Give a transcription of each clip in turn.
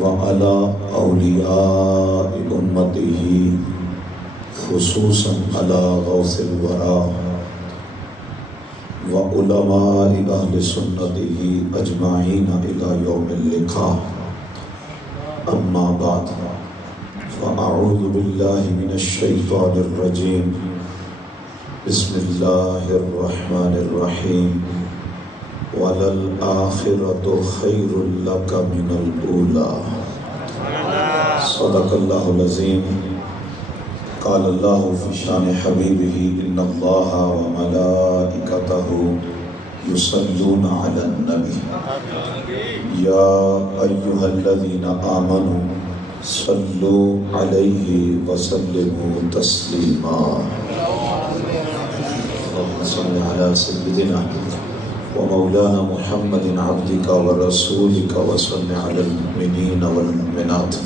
وعلى أولياء أمته خصوصا على غوث الورى وعلماء أهل سنته أجمعين إلى يوم اللقاء. أما بعد فأعوذ بالله من الشيطان الرجيم. بسم الله الرحمن الرحيم. وَلَلْآخِرَةُ خَيْرٌ لَكَ مِنَ الْأُولَى. صدق اللہ العظیم. قال اللہ فی شان حبیبہ ان اللہ وملائکتہ یصلون علی النبی یا ایہا الذین آمنوا صلوا علیہ وسلموا تسلیما. اللہم صل علی سیدنا ومولانا محمد عبدک ورسولک وصل علی المؤمنین والمؤمنات.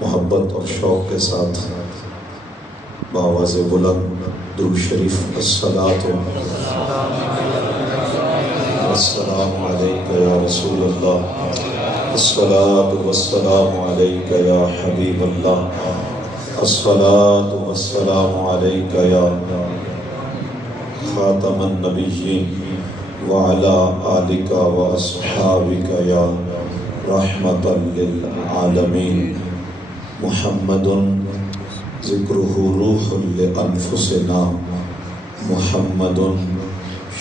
محبت اور شوق کے ساتھ بآواز بلند درود شریف. الصلاۃ والسلام علیک یا رسول اللہ. الصلاۃ والسلام علیک یا حبیب اللہ. الصلاۃ والسلام علیک یا خاتم النبیین وعلى آلك وأصحابك يا رحمة للعالمين. محمد ذكره روح لأنفسنا. محمد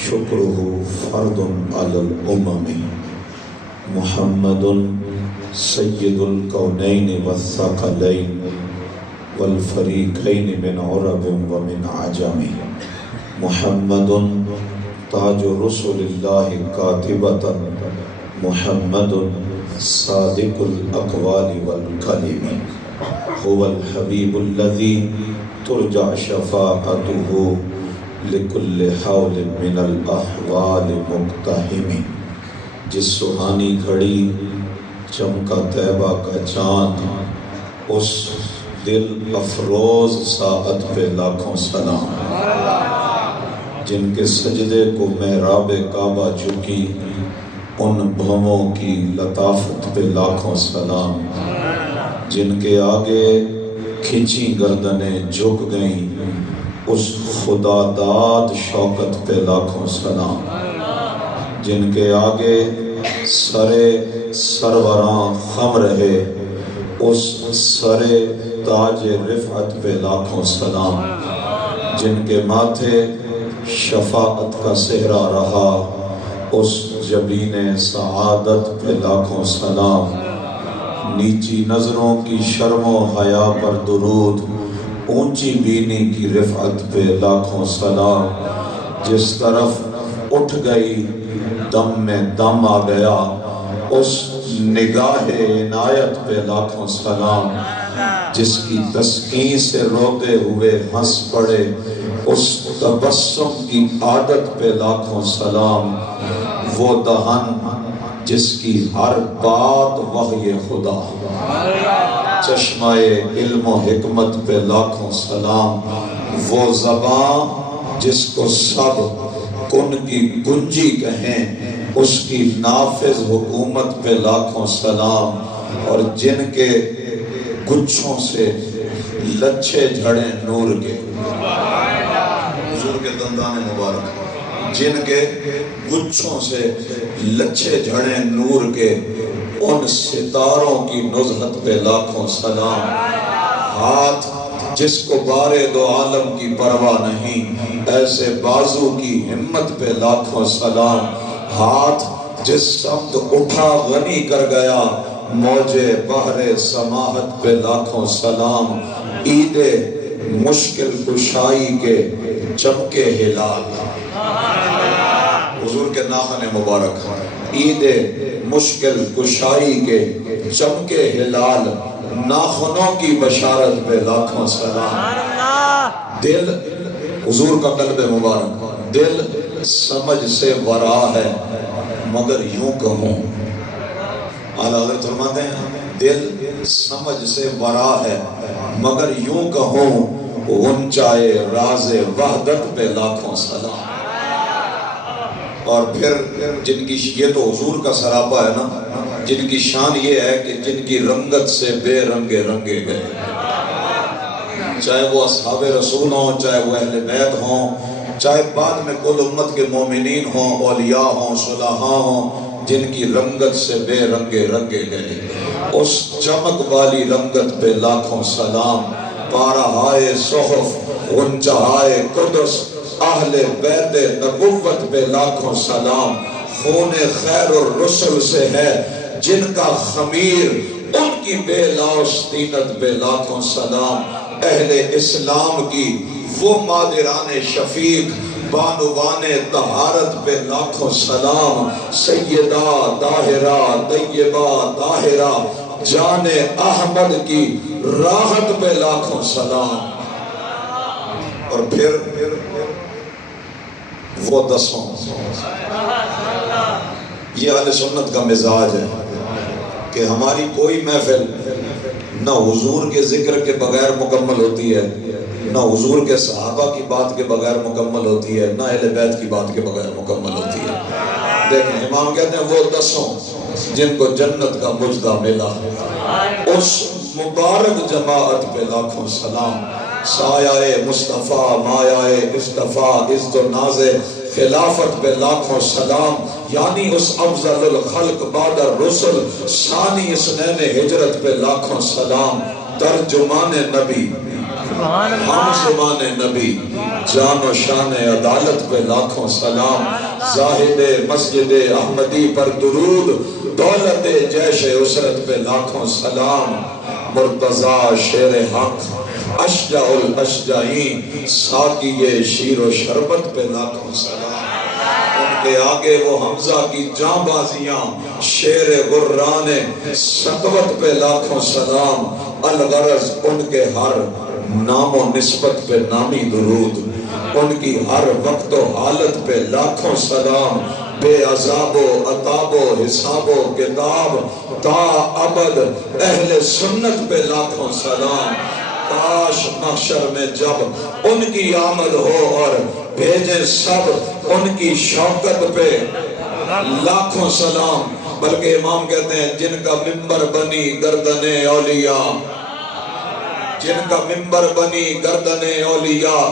شكره فرد على الأمم. محمد سيد الكونين والثقلين والفريقين من عرب ومن عجم. محمد تاج رسول اللہ کاتبتا. محمد صادق الاقوال والکلم. هو الحبیب الذی ترجع شفاعته لكل حول من الاحوال مقتحم. جس سہانی گھڑی چمکا طیبہ کا چاند، اس دل افروز ساعت پہ لاکھوں سلام. جن کے سجدے کو محراب کعبہ جھکی، ان بھووں کی لطافت پہ لاکھوں سلام. جن کے آگے کھینچی گردنیں جھک گئیں، اس خدا داد شوکت پہ لاکھوں سلام. جن کے آگے سرے سروراں خم رہے، اس سرے تاج رفعت پہ لاکھوں سلام. جن کے ماتھے شفاعت کا صحرا رہا، اس جبین سعادت پہ لاکھوں سلام. نیچی نظروں کی شرم و حیا پر درود، اونچی بینی کی رفعت پہ لاکھوں سلام. جس طرف اٹھ گئی دم میں دم آ گیا، اس نگاہ عنایت پہ لاکھوں سلام. جس کی تسکین سے روتے ہوئے ہنس پڑے، اس تبسم کی عادت پہ لاکھوں سلام. وہ دہن جس کی ہر بات وحی خدا، چشمہ علم و حکمت پہ لاکھوں سلام. وہ زبان جس کو سب کن کی گنجی کہیں، اس کی نافذ حکومت پہ لاکھوں سلام. اور جن کے گچھوں سے لچھے جھڑے نور کے، حضور کے دندان مبارک، جن کے گچھوں سے لچھے جھڑے نور کے، ان ستاروں کی نزہت پہ لاکھوں سلام. ہاتھ جس کو بارے دو عالم کی پرواہ نہیں، ایسے بازو کی ہمت پہ لاکھوں سلام. ہاتھ جس سمت اٹھا غنی کر گیا، موجے بحر سماحت پہ لاکھوں سلام. عید مشکل کشائی کے چمکے ہلال، حضور کے ناخن مبارک. عید مشکل کشائی کے چمکے ہلال، ناخنوں کی بشارت پہ لاکھوں سلام. دل، حضور کا قلب مبارک، دل سمجھ سے ورا ہے مگر یوں کہوں. اعلیٰ حضرت فرماتے ہیں دل سمجھ سے ورا ہے مگر یوں کہوں، غنچائے راز وحدت پہ لاکھوں سلام. اور پھر جن کی یہ تو حضور کا سراپا ہے نا، جن کی شان یہ ہے کہ جن کی رنگت سے بے رنگے رنگے گئے، چاہے وہ اصحاب رسول ہوں، چاہے وہ اہل بیت ہوں، چاہے بعد میں کل امت کے مومنین ہوں، اولیاء ہوں، صلحاء ہوں، جن کی رنگت سے بے رنگے رنگے گئے، اس چمک والی رنگت پہ لاکھوں سلام۔ پارہائے صحف غنچہائے قدس اہل بیت نبوت پہ لاکھوں سلام۔ خون خیر الرسل سے ہے جن کا خمیر، ان کی بے لاش طینت پہ لاکھوں سلام۔ اہل اسلام کی وہ مادران شفیق بانوان طہارت پہ لاکھوں سلام۔ سیدہ طاہرہ طیبہ طاہرہ جان احمد کی راحت پہ لاکھوں سلام۔ اور پھر وہ دسوں، یہ اہل سنت کا مزاج ہے کہ ہماری کوئی محفل نہ حضور کے ذکر کے بغیر مکمل ہوتی ہے، نہ حضور کے صحابہ کی بات کے بغیر مکمل ہوتی ہے، نہ اہل بیت کی بات کے بغیر مکمل ہوتی ہے۔ دیکھیں امام کہتے ہیں وہ دسوں جن کو جنت کا مجدہ ملا، اس مبارک جماعت پہ لاکھوں سلام۔ سایہ مصطفیٰ مایہ اصطفیٰ عزت و ناز خلافت پہ لاکھوں سلام، یعنی اس افضل الخلق بعد الرسل ثانی اسنین ہجرت پہ لاکھوں سلام۔ ترجمان نبی ہم زمان نبی جان و شان عدالت پہ لاکھوں سلام۔ زاہد مسجد احمدی پر درود، دولت جیش اسرت پہ لاکھوں سلام۔ مرتضی شیر حق اشجع الاشجعین ساقی شیر و شربت پہ لاکھوں سلام۔ ان کے آگے وہ حمزہ کی جاں بازیاں شیر غران سطوت پہ لاکھوں سلام۔ الغرض ان کے ہر نام و نسبت پہ نامی درود، ان کی ہر وقت و حالت پہ لاکھوں سلام۔ بے عذاب و عطاب و حساب و کتاب تا ابد اہل سنت پہ لاکھوں سلام۔ کاش محشر میں جب ان کی آمد ہو اور بھیجے سب ان کی شوکت پہ لاکھوں سلام۔ بلکہ امام کہتے ہیں جن کا ممبر بنی گردن اولیاء، جن کا ممبر بنی گردن اولیاء،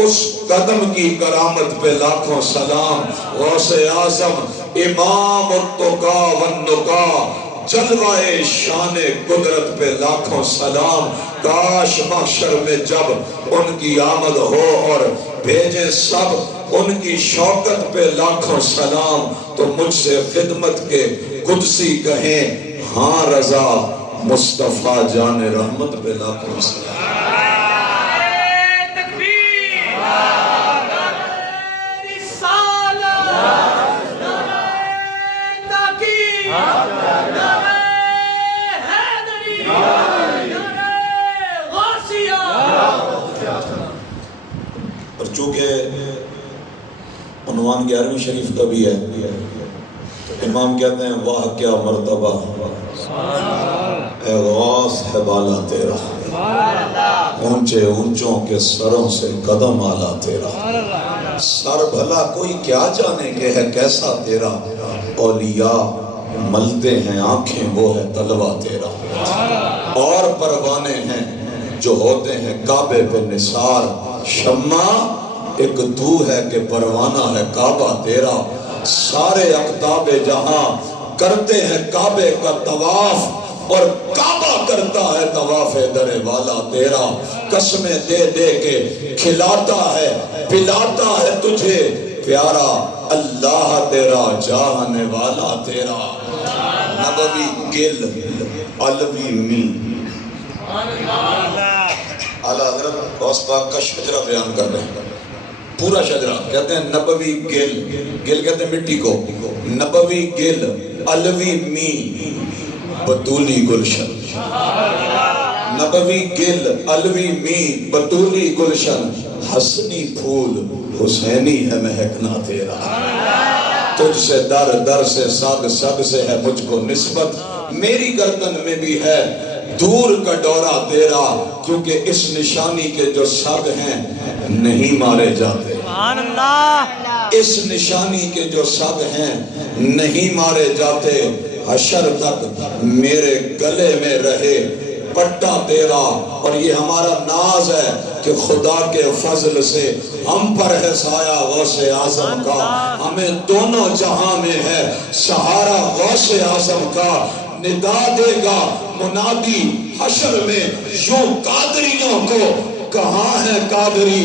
اس قدم کی کرامت پہ لاکھوں سلام۔ غوث اعظم امام التقا والنقا جلوہ شان قدرت پہ لاکھوں سلام۔ کاش محشر میں جب ان کی آمد ہو اور بھیجے سب ان کی شوکت پہ لاکھوں سلام، تو مجھ سے خدمت کے قدسی کہیں ہاں رضا مصطفیٰ جان رحمت پہ لاکھوں سلام۔ اور چونکہ عنوان 11ویں شریف کا بھی ہے تو امام کہتے ہیں واہ کیا مرتبہ اے غوث ہے بالا تیرا، اونچے اونچوں کے سروں سے قدم آلا تیرا، سر بھلا کوئی کیا جانے کہ ہے کیسا تیرا، اولیاء ملتے ہیں آنکھیں وہ ہے طلوہ تیرا، اور پروانے ہیں جو ہوتے ہیں کعبے پہ نثار، شمع ایک تو ہے کہ پروانہ ہے کعبہ تیرا، سارے اقطاب جہاں کرتے ہیں کعبے کا طواف اور کعبہ کرتا ہے طواف در والا تیرا، قسمیں دے دے کے کھلاتا ہے پلاتا ہے تجھے پیارا اللہ تیرا جانے والا تیرا۔ نبوی گل علوی می اعلیٰ حضرت غوث پاک کا شجرہ بیان کر رہے ہیں، پورا شجرہ کہتے ہیں نبوی گل، گل کہتے ہیں مٹی کو، نبوی گل علوی می بطولی گلشن، نبوی گل علوی می بطولی گلشن، حسنی پھول حسینی ہے مہکنا تیرا، تجھ سے در در سے سگ سگ سے ہے مجھ کو نسبت، میری گردن میں بھی ہے دور کا ڈورا تیرا، کیونکہ اس نشانی کے جو سگ ہیں نہیں مارے جاتے، اس نشانی کے جو سگ ہیں نہیں مارے جاتے، حشر تک میرے گلے میں رہے پٹا تیرا. اور یہ ہمارا ناز ہے کہ خدا کے فضل سے ہم پر ہے سایہ غوث اعظم کا. ہمیں دونوں جہاں میں ہے سہارا غوث اعظم کا. ندا دے گا منادی حشر میں یوں قادریوں کو، کہاں ہے قادری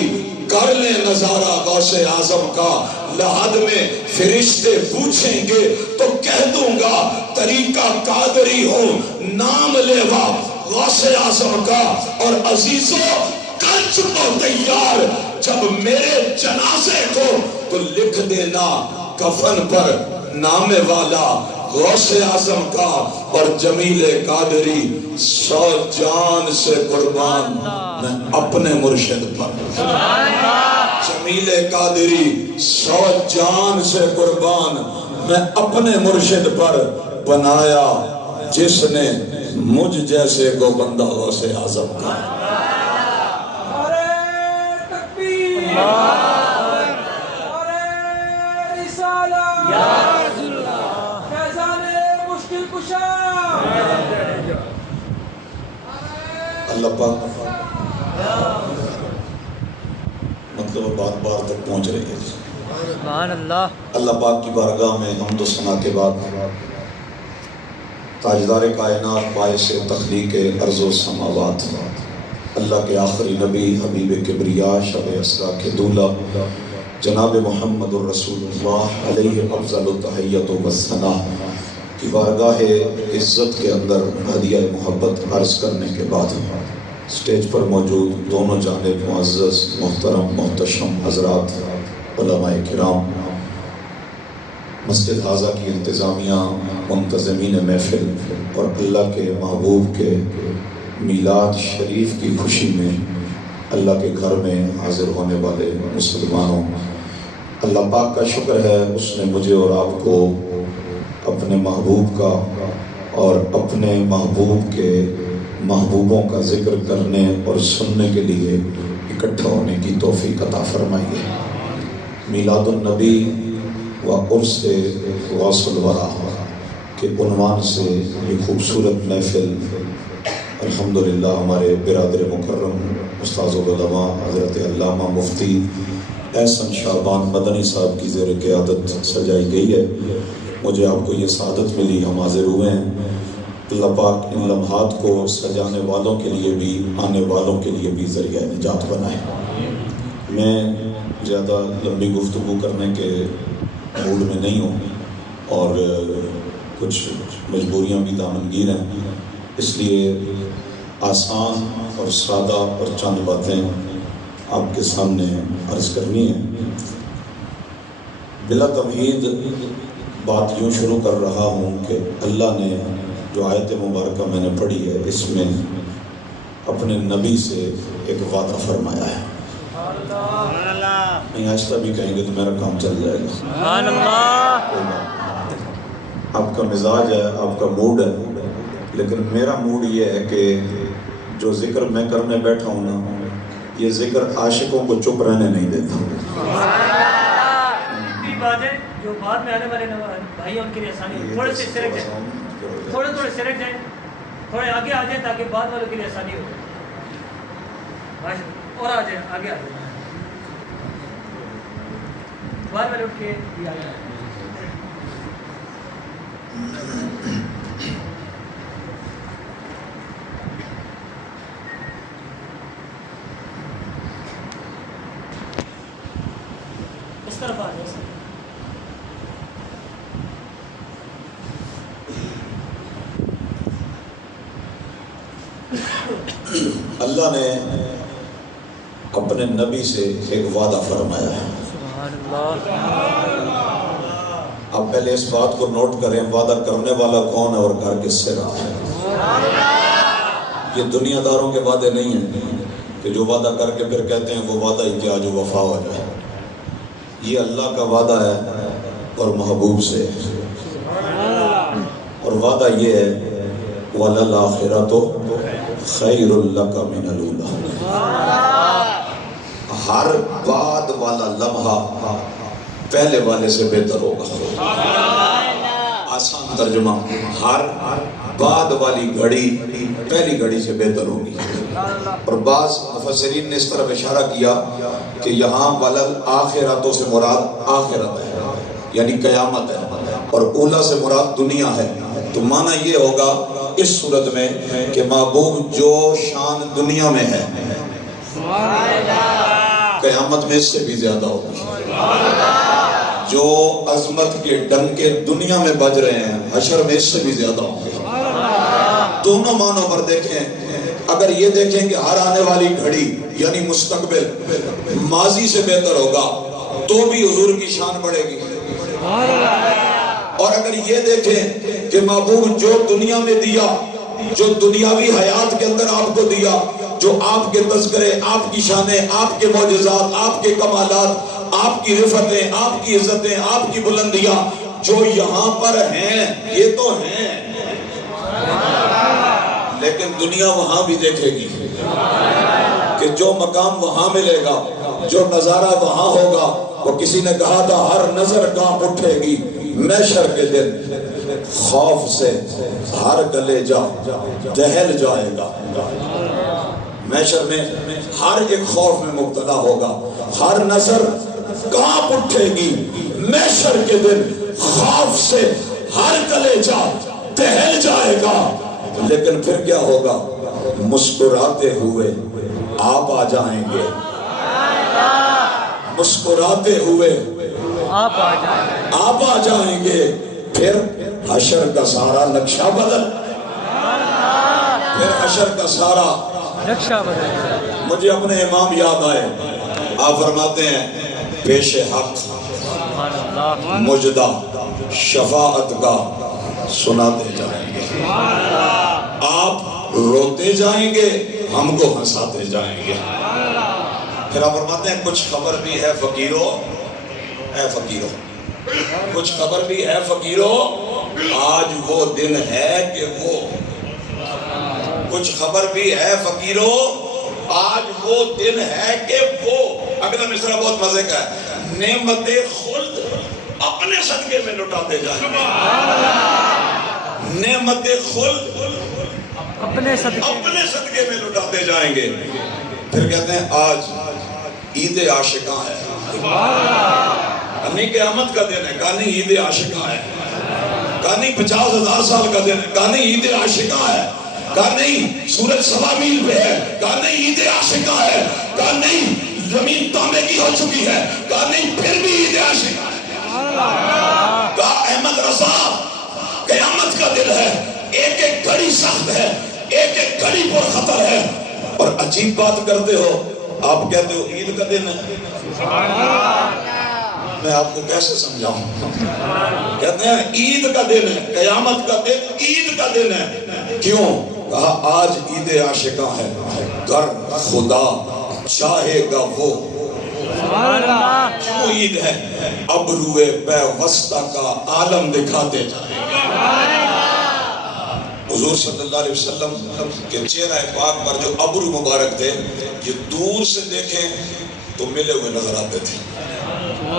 کر لیں نظارہ غوث اعظم کا. لحد میں فرشتے پوچھیں گے تو کہہ دوں گا طریقہ قادری ہوں، نام لیوا غوث اعظم کا. اور عزیزوں کر چکو تیار جب میرے جنازے کو تو لکھ دینا کفن پر نام والا غوث اعظم کا. اور جمیل قادری 100 جان سے قربان میں اپنے مرشد پر. جمیل قادری 100 جان سے قربان میں اپنے مرشد پر. بنایا جس نے مجھ جیسے کو بندہ غوث اعظم کا. اللہ پاک مطلب بات بار تک پہنچ رہی ہے. سبحان اللہ. اللہ پاک کی بارگاہ میں حمد و ثنا کے بعد تاجدار کائنات باعث تخلیق ارض و سماوات اللہ کے آخری نبی حبیب کبریا شب اسرا کے دولہ جناب محمد الرسول اللہ علیہ افضل التحیت و ثنا کی بارگاہ عزت کے اندر ہدیہ محبت عرض کرنے کے بعد سٹیج پر موجود دونوں جانب معزز محترم محتشم حضرات علماء کرام، مسجد حاضہ کی انتظامیہ، منتظمین محفل اور اللہ کے محبوب کے میلاد شریف کی خوشی میں اللہ کے گھر میں حاضر ہونے والے مسلمانوں، اللہ پاک کا شکر ہے اس نے مجھے اور آپ کو اپنے محبوب کا اور اپنے محبوب کے محبوبوں کا ذکر کرنے اور سننے کے لیے اکٹھا ہونے کی توفیق عطا فرمائی ہے. میلاد النبی و عرس غوث الورا کے عنوان سے یہ خوبصورت محفل الحمدللہ ہمارے برادر مکرم استاذ العلماء حضرت علامہ مفتی احسن شعبان مدنی صاحب کی زیر قیادت سجائی گئی ہے. مجھے آپ کو یہ سعادت ملی، ہم حاضر ہوئے ہیں. اللہ پاک ان لمحات کو سجانے والوں کے لیے بھی آنے والوں کے لیے بھی ذریعہ نجات بنائے. میں زیادہ لمبی گفتگو کرنے کے موڈ میں نہیں ہوں اور کچھ مجبوریاں بھی دامنگیر ہیں، اس لیے آسان اور سادہ اور چند باتیں آپ کے سامنے عرض کرنی ہیں. بلا تمہید بات یوں شروع کر رہا ہوں کہ اللہ نے جو آیت مبارکہ میں نے پڑھی ہے اس میں اپنے نبی سے ایک وعدہ فرمایا ہے. نہیں آہستہ بھی کہیں گے تو میرا کام چل جائے گا. سبحان اللہ. آپ کا مزاج ہے، آپ کا موڈ ہے، لیکن میرا موڈ یہ ہے کہ جو ذکر میں کرنے بیٹھا ہوں نا، یہ ذکر عاشقوں کو چپ رہنے نہیں دیتا. جو بعد میں آنے والے بھائی ان کے لیے آسانی ہو، تھوڑے سے سرک جائیں، تھوڑے سرک جائیں، تھوڑے آگے آ جائیں تاکہ بعد والوں کے لیے آسانی ہو. اور آ جائیں، آگے آ جائیں، بعد والے اٹھ کے بھی آ جائیں. اس طرف آ جائیں. اللہ نے اپنے نبی سے ایک وعدہ فرمایا ہے. آپ پہلے اس بات کو نوٹ کریں، وعدہ کرنے والا کون ہے اور کر کس سے رہا ہے. یہ دنیا داروں کے وعدے نہیں ہیں کہ جو وعدہ کر کے پھر کہتے ہیں وہ وعدہ ہی کیا جو وفا ہو جائے. یہ اللہ کا وعدہ ہے اور محبوب سے، اور وعدہ یہ ہے وَلَلْآخِرَةُ خَيْرٌ لَكَ مِنَ الْأُولَىٰ. ہر بعد والا لمحہ پہلے والے سے بہتر ہوگا. آسان ترجمہ، ہر بعد والی گھڑی پہلی گھڑی سے بہتر ہوگی۔ اور بعض مفسرین نے اس طرف اشارہ کیا کہ یہاں ولل آخرتوں سے مراد آخرت ہے، یعنی قیامت ہے، اور اولا سے مراد دنیا ہے۔ تو معنی یہ ہوگا اس صورت میں کہ محبوب جو شان دنیا میں ہے قیامت میں اس سے بھی زیادہ ہوگی۔ جو عظمت کے ڈنکے دنیا میں بج رہے ہیں حشر میں اس سے بھی زیادہ ہوں گے۔ دونوں معنوں پر دیکھیں، اگر یہ دیکھیں کہ ہر آنے والی گھڑی یعنی مستقبل ماضی سے بہتر ہوگا تو بھی حضور کی شان بڑھے گی، اور اگر یہ دیکھیں کہ محبوب جو دنیا میں دیا، جو دنیاوی حیات کے اندر آپ کو دیا، جو آپ کے تذکرے، آپ کی شانیں، آپ کے معجزات، آپ کے کمالات، آپ کی رفتیں، آپ کی عزتیں، آپ کی بلندیاں جو یہاں پر ہیں یہ تو ہیں، لیکن دنیا وہاں بھی دیکھے گی کہ جو مقام وہاں ملے گا، جو نظارہ وہاں ہوگا، وہ کسی نے کہا تھا ہر نظر کانپ اٹھے گی محشر کے دن، خوف سے ہر کلیجہ دہل جائے گا۔ محشر میں ہر ایک خوف میں مبتلا ہوگا، ہر نظر کانپ اٹھے گی محشر کے دن، خوف سے ہر کلیجہ دہل جائے گا۔ لیکن پھر کیا ہوگا؟ مسکراتے ہوئے آپ آ جائیں گے، مسکراتے ہوئے آپ آ جائیں گے۔ پھر حشر کا سارا نقشہ بدل، پھر حشر کا سارا نقشہ بدل۔ مجھے اپنے امام یاد آئے، آپ فرماتے ہیں پیش حق مجدہ شفاعت کا سناتے جائیں گے، آپ روتے جائیں گے، ہم کو ہنساتے جائیں گے۔ پھر آپ فرماتے ہیں کچھ خبر بھی ہے فقیرو، اے فقیرو، کچھ خبر بھی ہے فقیرو، آج وہ دن ہے کہ وہ، کچھ خبر بھی ہے فقیرو، آج وہ دن ہے کہ وہ۔ اگلا مصرع بہت مزے کا ہے، نعمت خلد اپنے صدقے میں لٹاتے جائیں گے، نعمت خلد اپنے صدقے میں لٹاتے جائیں گے۔ پھر کہتے ہیں آج عید عاشقاں ہے، کہانی قیامت کا دن ہے، کہانی عید عاشقاں ہے، کہانی 50,000 سال کا دن ہے، کہانی عید عاشقاں ہے، کہانی سورج سوا میل پہ ہے، کہانی عید عاشقاں ہے، کہانی زمین تانبے کی ہو چکی ہے، کہانی پھر بھی عید عاشقاں ہے۔ کہا احمد رضا قیامت کا دن ہے، ایک ایک گھڑی سخت ہے، ایک ایک گھڑی پر خطر ہے، اور عجیب بات کرتے ہو، آپ کہتے ہو عید کا دن ہے۔ میں آپ کو کیسے سمجھاؤں؟ کہتے ہیں عید کا دن ہے، قیامت کا دن عید کا دن ہے۔ کیوں؟ کہا آج عید عاشقاں ہے، گر خدا چاہے گا وہ۔ کیوں عید ہے؟ ابروئے پیوستہ کا عالم دکھاتے جائیں گے۔ حضور صلی اللہ علیہ وسلم کے چہرہ پاک پر جو ابرو مبارک تھے، یہ دور سے دیکھیں تو ملے ہوئے نظر آتے تھے،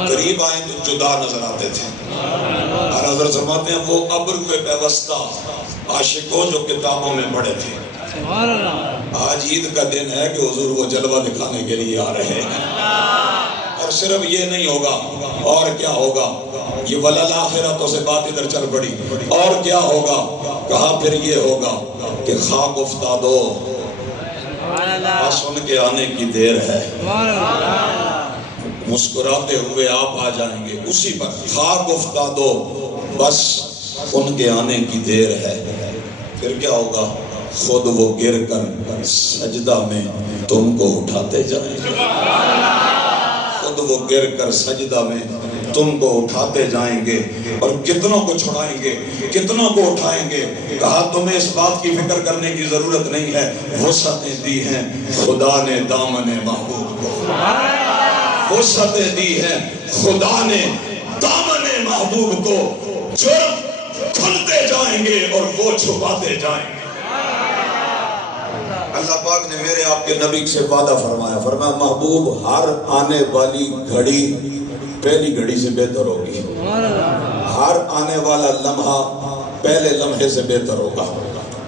قریب آئیں تو جدا نظر آتے تھے۔ اور حضرت فرماتے ہیں وہ ابرو پیوستہ عاشقوں جو کتابوں میں پڑھے تھے، آج عید کا دن ہے کہ حضور وہ جلوہ دکھانے کے لیے آ رہے ہیں۔ اور صرف یہ نہیں ہوگا، اور کیا ہوگا؟ یہ ولل آخرتوں سے بات ادھر چل پڑی، اور کیا ہوگا؟ کہا پھر یہ ہوگا کہ خاک افتادو، بس ان کے آنے کی دیر ہے، مسکراتے ہوئے آپ آ جائیں گے اسی پر، خاک افتادو بس ان کے آنے کی دیر ہے۔ پھر کیا ہوگا؟ خود وہ گر کر سجدہ میں تم کو اٹھاتے جائیں گے، خود وہ گر کر سجدہ میں تم کو اٹھاتے جائیں گے، اور کتنوں کو چھڑائیں گے، کتنوں کو اٹھائیں گے۔ کہا تمہیں اس بات کی فکر کرنے کی ضرورت نہیں ہے، وسعتیں دی ہیں خدا نے دامن محبوب کو، وسعتیں دی ہیں خدا نے دامن محبوب کو، جرم کھلتے جائیں گے اور وہ چھپاتے جائیں گے۔ اللہ پاک نے میرے آپ کے نبی سے وعدہ فرمایا، فرمایا محبوب ہر آنے والی گھڑی پہلی گھڑی سے بہتر ہوگی، ہر آنے والا لمحہ پہلے لمحے سے بہتر ہوگا.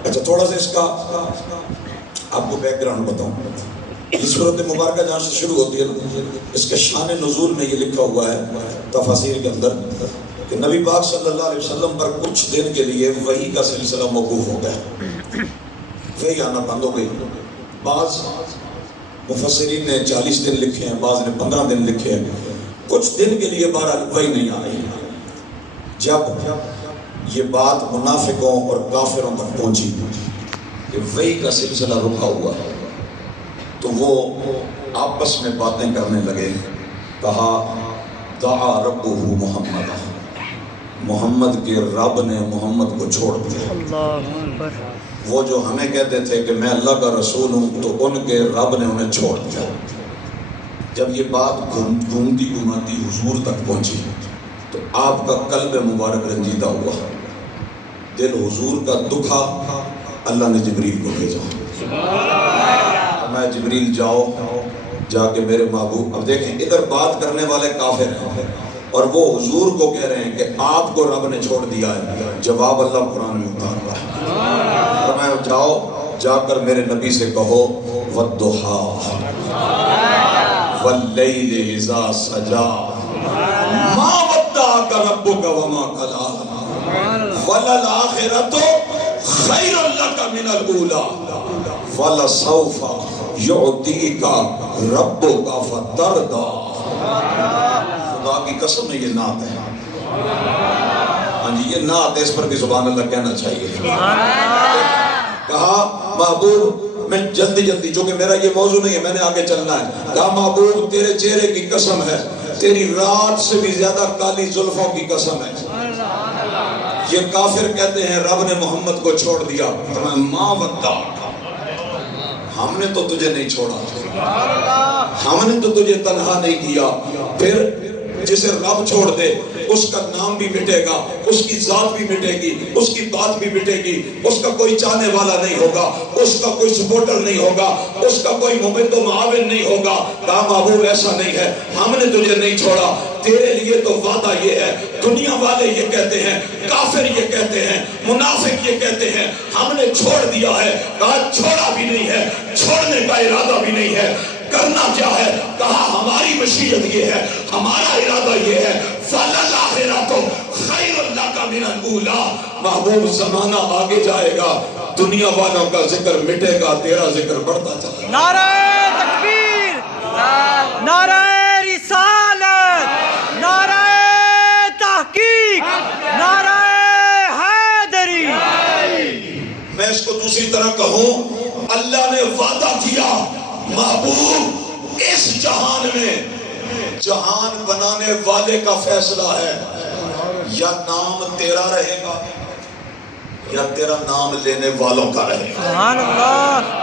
اچھا تھوڑا سا اس کا آپ کو بیک گراؤنڈ بتاؤں. یہ صورت مبارکہ جہاں سے شروع ہوتی ہے نا، اس کے شان نزول میں یہ لکھا ہوا ہے تفاسیر کے اندر کہ نبی پاک صلی اللہ علیہ وسلم پر کچھ دن کے لیے وحی کا سلسلہ موقوف ہو گیا، وحی آنا بند ہو گئی. بعض مفسرین نے 40 دن لکھے ہیں، بعض نے 15 دن لکھے ہیں. کچھ دن کے لیے بہرحال وحی نہیں آ رہی. جب یہ بات منافقوں اور کافروں تک پہنچی کہ وحی کا سلسلہ رکا ہوا ہے تو وہ آپس میں باتیں کرنے لگے. کہا دعا ربہ محمد، محمد کے رب نے محمد کو چھوڑ دیا. وہ جو ہمیں کہتے تھے کہ میں اللہ کا رسول ہوں تو ان کے رب نے انہیں چھوڑ دیا. جب یہ بات گھومتی گھماتی حضور تک پہنچی تو آپ کا قلب مبارک رنجیدہ ہوا، دل حضور کا دکھا. اللہ نے جبریل کو بھیجا. میں جبریل جاؤ جا کے میرے محبوب. اب دیکھیں ادھر بات کرنے والے کافر ہیں اور وہ حضور کو کہہ رہے ہیں کہ آپ کو رب نے چھوڑ دیا ہے. جواب اللہ قرآن میں اتار رہا ہے. تو میں جاؤ جا کر میرے نبی سے کہو والضحیٰ واللیل اذا سجا ما ودعک ربک وما قلی وللآخرۃ خیر لک من الاولی ولسوف یعطیک ربک فترضی. خدا کی قسم ہے یہ نعت ہے. ہاں جی یہ نعت ہے، اس پر بھی سبحان اللہ کہنا چاہیے. کہا محبوب میں جلدی چونکہ میرا یہ موضوع نہیں ہے، میں نے آگے چلنا ہے. کہا محبوب تیرے چہرے کی قسم ہے، تیری رات سے بھی زیادہ کالی زلفوں کی قسم ہے. یہ کافر کہتے ہیں رب نے محمد کو چھوڑ دیا. ما ودعک، ہم نے تو تجھے نہیں چھوڑا، ہم نے تو تجھے تنہا نہیں کیا. پھر جسے رب چھوڑ دے اس کا نام بھی مٹے گا، اس کی ذات بھی مٹے گی، اس کی بات بھی مٹے گی. اس کا کوئی چاہنے والا نہیں ہوگا، اس کا کوئی سپورٹر نہیں ہوگا، اس کا کوئی مبد و معاون نہیں ہوگا. کہا محبوب ایسا نہیں ہے، ہم نے تجھے نہیں چھوڑا. تیرے لیے تو وعدہ یہ ہے. دنیا والے یہ کہتے ہیں، کافر یہ کہتے ہیں، منافق یہ کہتے ہیں ہم نے چھوڑ دیا ہے. کہا چھوڑا بھی نہیں ہے، چھوڑنے کا ارادہ بھی نہیں ہے. کرنا کیا ہے؟ کہا ہماری مشیت یہ ہے، ہمارا ارادہ یہ ہے فَلَلْآخِرَةُ خَيْرٌ لَكَ مِنَ الْأُولَىٰ. محبوب زمانہ آگے جائے گا، دنیا والوں کا ذکر مٹے گا، تیرا ذکر بڑھتا چلے گا. نعرہ تکبیر، نعرہ رسالت، نعرہ تحقیق، نعرہ حیدری. میں اس کو دوسری طرح کہوں، اللہ نے وعدہ کیا محبوب اس جہان میں جہان بنانے والے کا فیصلہ ہے، یا نام تیرا رہے گا یا تیرا نام لینے والوں کا رہے گا. سبحان اللہ.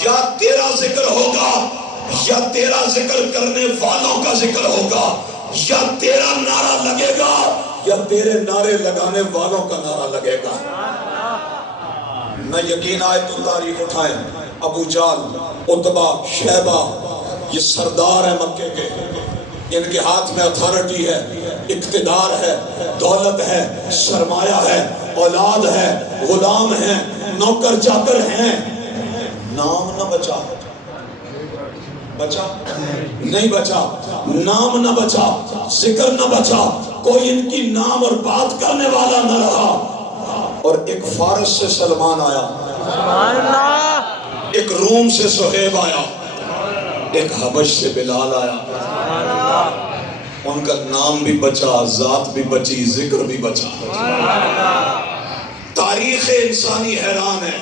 یا تیرا ذکر ہوگا یا تیرا ذکر کرنے والوں کا ذکر ہوگا، یا تیرا نعرہ لگے گا یا تیرے نعرے لگانے والوں کا نعرہ لگے گا. نہ یقین آئے تو تاریخ اٹھائیں. ابو جہل، عتبہ، شیبہ یہ سردار ہیں مکے کے. ان کے ہاتھ میں اتھارٹی ہے، اقتدار ہے، دولت ہے، سرمایہ ہے، اولاد ہے، غلام ہیں، نوکر چاکر ہیں. نام نہ بچا نہیں بچا، نام نہ بچا، ذکر نہ بچا، کوئی ان کی نام اور بات کرنے والا نہ رہا. اور ایک فارس سے سلمان آیا، سبحان اللہ. ایک روم سے صہیب آیا، ایک حبش سے بلال آیا. ان کا نام بھی بچا، ذات بھی بچی، ذکر بھی بچا. تاریخ انسانی حیران ہے،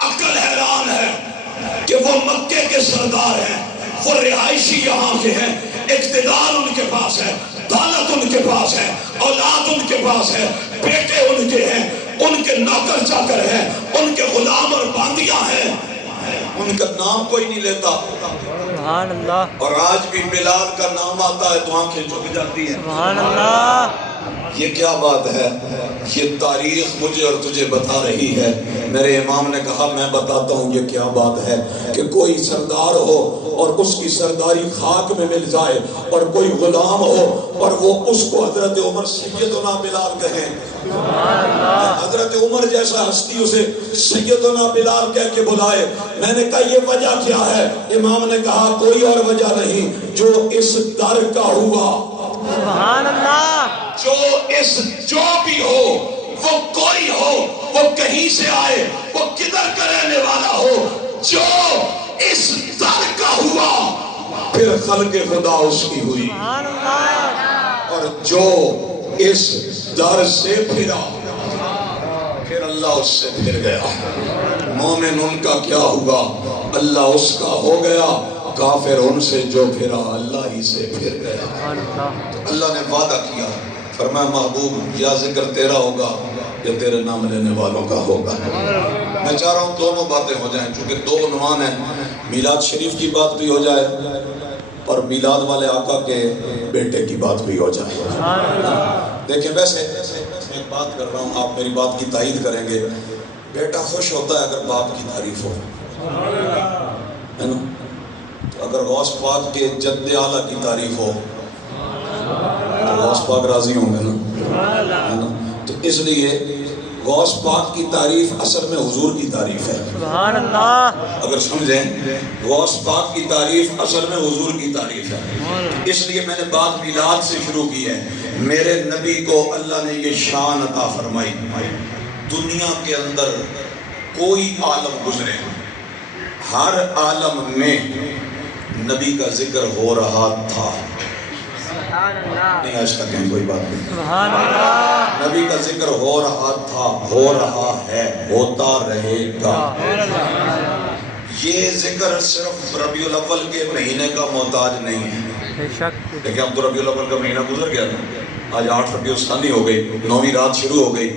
عقل حیران ہے کہ وہ مکے کے سردار ہیں، وہ رہائشی یہاں کے ہیں، اقتدار ان کے پاس ہے، دولت ان کے پاس ہے، اولاد ان کے پاس ہے، بیٹے ان کے ہیں، ان کے نوکر چاکر ہیں، ان کے غلام اور باندیاں ہیں. ان کا نام کوئی نہیں لیتا. سبحان اللہ. اور آج بھی بلال کا نام آتا ہے تو آنکھیں جھک جاتی ہیں. سبحان اللہ. یہ کیا بات ہے؟ یہ تاریخ مجھے اور تجھے بتا رہی ہے. میرے امام نے کہا میں بتاتا ہوں یہ کیا بات ہے کہ کوئی سردار ہو اور اس کی سرداری خاک میں مل جائے اور کوئی غلام ہو اور وہ اس کو حضرت عمر سیدنا بلال کہیں. حضرت عمر جیسا ہستی اسے سیدنا بلال کہہ کے بلائے. میں نے کہا یہ وجہ کیا ہے؟ امام نے کہا کوئی اور وجہ نہیں، جو اس در کا ہوا. سبحان اللہ. جو بھی ہو، وہ کوئی ہو، وہ کہیں سے آئے، وہ کدھر کا رہنے والا ہو، جو اس در کا ہوا پھر خلق خدا اس کی ہوئی. سبحان اللہ. اور جو اس در سے پھرا پھر اللہ اس سے پھر گیا. مومن ان کا کیا ہوا؟ اللہ اس کا ہو گیا. کافر ان سے جو پھرا اللہ ہی سے پھر گیا. اللہ نے وعدہ کیا، فرمایا محبوب یا ذکر تیرا ہوگا یا تیرے نام لینے والوں کا ہوگا. میں چاہ رہا ہوں دونوں باتیں ہو جائیں، چونکہ دو عنوان ہیں، میلاد شریف کی بات بھی ہو جائے اور میلاد والے آقا کے بیٹے کی بات بھی ہو جائے. دیکھیں ویسے میں ایک بات کر رہا ہوں، آپ میری بات کی تائید کریں گے. بیٹا خوش ہوتا ہے اگر باپ کی تعریف ہو، ہے نا؟ اگر غوث پاک کے جد اعلیٰ کی تعریف ہو تو غوث پاک راضی ہوں گے نا. تو اس لیے غوث پاک کی تعریف اصل میں حضور کی تعریف ہے. سبحان اللہ. اگر سمجھیں غوث پاک کی تعریف اصل میں حضور کی تعریف ہے. اس لیے میں نے بات میلاد سے شروع کی ہے. میرے نبی کو اللہ نے یہ شان عطا فرمائی، دنیا کے اندر کوئی عالم گزرے ہر عالم میں نبی کا ذکر ہو رہا تھا. نہیں آج تک کہیں کوئی بات نہیں. سبحان اللہ. نبی کا ذکر ہو رہا تھا، ہو رہا ہے، ہوتا رہے گا. یہ ذکر صرف ربیع الاول کے مہینے کا محتاج نہیں ہے. دیکھیں اب تو ربیع الاول کا مہینہ گزر گیا تھا، آج 8 ربیع الثانی ہو گئی، 9ویں رات شروع ہو گئی،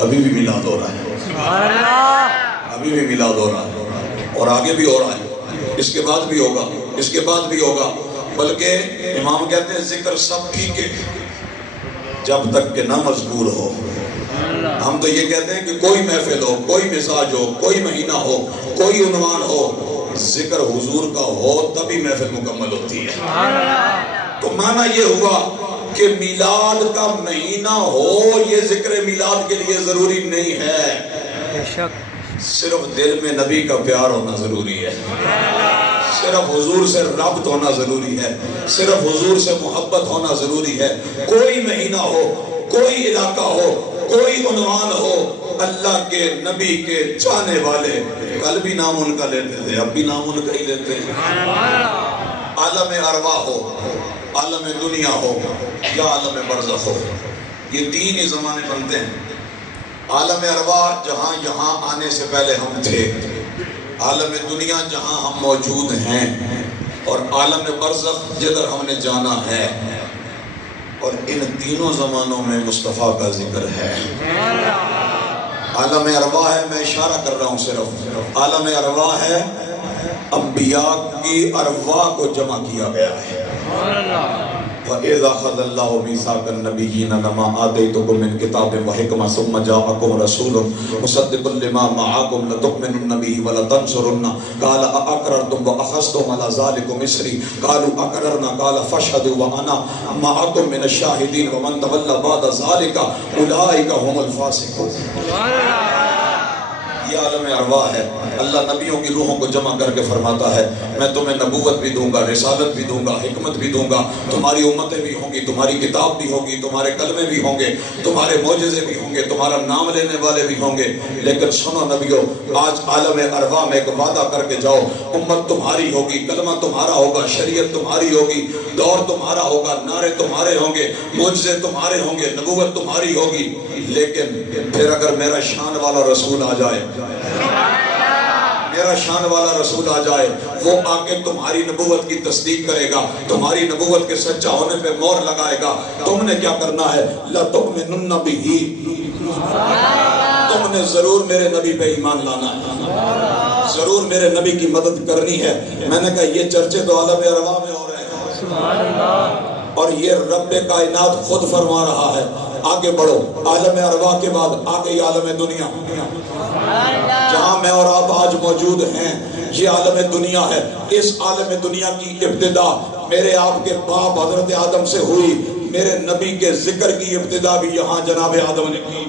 ابھی بھی میلاد ہو رہا ہے. سبحان اللہ. ابھی بھی میلاد ہو رہا ہے اور آگے بھی ہو رہا ہے. اس کے بعد بھی ہوگا، اس کے بعد بھی ہوگا. بلکہ امام کہتے ہیں ذکر سب ٹھیک ہے جب تک کہ نہ مذکور ہو. ہم تو یہ کہتے ہیں کہ کوئی محفل ہو، کوئی مزاج ہو، کوئی مہینہ ہو، کوئی عنوان ہو، ذکر حضور کا ہو تبھی محفل مکمل ہوتی ہے. تو معنی یہ ہوا کہ میلاد کا مہینہ ہو یہ ذکر میلاد کے لیے ضروری نہیں ہے. صرف دل میں نبی کا پیار ہونا ضروری ہے، صرف حضور سے ربط ہونا ضروری ہے، صرف حضور سے محبت ہونا ضروری ہے. کوئی مہینہ ہو، کوئی علاقہ ہو، کوئی عنوان ہو، اللہ کے نبی کے چاہنے والے کل بھی نام ان کا لیتے تھے، اب بھی نام ان کا ہی لیتے ہیں. عالم ارواح ہو، عالم دنیا ہو یا عالم برزخ ہو، یہ تین ہی زمانے بنتے ہیں. عالم ارواح جہاں یہاں آنے سے پہلے ہم تھے، عالم دنیا جہاں ہم موجود ہیں، اور عالم برزخ جدھر ہم نے جانا ہے. اور ان تینوں زمانوں میں مصطفیٰ کا ذکر ہے. عالم ارواح ہے، میں اشارہ کر رہا ہوں صرف، عالم ارواح ہے انبیاء کی ارواح کو جمع کیا گیا ہے. وَإِذَا أَخَذَ اللَّهُ مِيثَاقَ النَّبِيِّينَ لَمَا آتَيْتُكُم مِّن كِتَابٍ وَحِكْمَةٍ ثُمَّ جَاءَكُمْ رَسُولٌ مُصَدِّقٌ لِّمَا مَعَكُمْ لَتُؤْمِنُنَّ بِهِ وَلَتَنصُرُنَّهُ قَالَ أَأَقْرَرْتُمْ وَأَخَذْتُمْ عَلَىٰ ذَلِكُمْ إِصْرِي قَالُوا أَقْرَرْنَا قَالَ فَاشْهَدُوا وَأَنَا مَعَكُمْ مِنَ الشَّاهِدِينَ وَمَن تَوَلَّىٰ بَعْدَ ذَلِكَ أُولَٰئِكَ هُمُ الْفَاسِقُونَ. یہ عالم ارواح ہے. اللہ نبیوں کی روحوں کو جمع کر کے فرماتا ہے میں تمہیں نبوت بھی دوں گا، رسالت بھی دوں گا، حکمت بھی دوں گا، تمہاری امتیں بھی ہوں گی، تمہاری کتاب بھی ہوگی، تمہارے کلمے بھی ہوں گے، تمہارے معجزے بھی ہوں گے، تمہارا نام لینے والے بھی ہوں گے. لیکن سنو نبیوں، آج عالم ارواح میں ایک وعدہ کر کے جاؤ، امت تمہاری ہوگی، کلمہ تمہارا ہوگا، شریعت تمہاری ہوگی، دور تمہارا ہوگا، نعرے تمہارے ہوں گے، معجزے تمہارے ہوں گے، نبوت تمہاری ہوگی. لیکن پھر اگر میرا شان والا رسول آ جائے، میرا شان والا رسول آ جائے، وہ آ کے تمہاری نبوت کی تصدیق کرے گا، تمہاری نبوت کے سچا ہونے پہ مہر لگائے گا. تم نے کیا کرنا ہے؟ لَتُؤْمِنُنَّ بِهِ، تم نے ضرور میرے نبی پہ ایمان لانا ہے، ضرور میرے نبی کی مدد کرنی ہے. میں نے کہا یہ چرچے تو عالم ارواح میں ہو رہے ہیں اور یہ رب کائنات خود فرما رہا ہے آگے بڑھو. عالم ارواح کے بعد آگے عالم دنیا، جہاں میں اور آپ آج موجود ہیں. یہ عالم دنیا ہے. اس عالم دنیا کی ابتدا میرے آپ کے باپ حضرت آدم سے ہوئی. میرے نبی کے ذکر کی ابتدا بھی یہاں جناب آدم نے کی.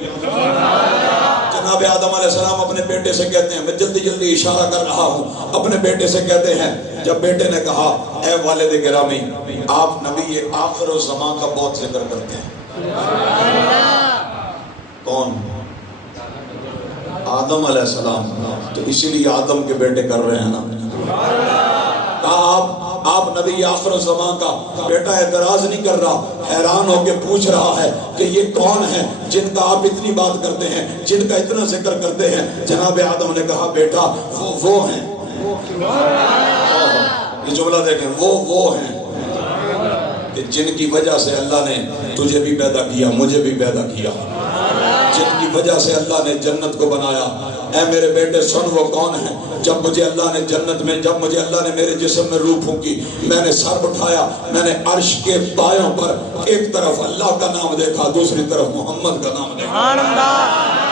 جناب آدم علیہ السلام اپنے بیٹے سے کہتے ہیں, میں جلدی جلدی اشارہ کر رہا ہوں, اپنے بیٹے سے کہتے ہیں, جب بیٹے نے کہا اے والد گرامی آپ نبی آخر الزمان کا بہت ذکر کرتے ہیں. کون؟ آدم علیہ السلام. تو اسی لیے آدم کے بیٹے کر رہے ہیں نا. آپ نبی آخر الزمان کا بیٹا اعتراض نہیں کر رہا, حیران ہو کے پوچھ رہا ہے کہ یہ کون ہے جن کا آپ اتنی بات کرتے ہیں, جن کا اتنا ذکر کرتے ہیں. جناب آدم نے کہا بیٹا وہ ہیں, یہ جملہ دیکھیں, وہ ہیں کہ جن کی وجہ سے اللہ نے تجھے بھی پیدا کیا, مجھے بھی پیدا کیا, جن کی وجہ سے اللہ نے جنت کو بنایا. اے میرے بیٹے سن, وہ کون ہیں؟ جب مجھے اللہ نے جنت میں, جب مجھے اللہ نے میرے جسم میں روح پھونکی, میں نے سر اٹھایا, میں نے عرش کے پایوں پر ایک طرف اللہ کا نام دیکھا, دوسری طرف محمد کا نام دیکھا.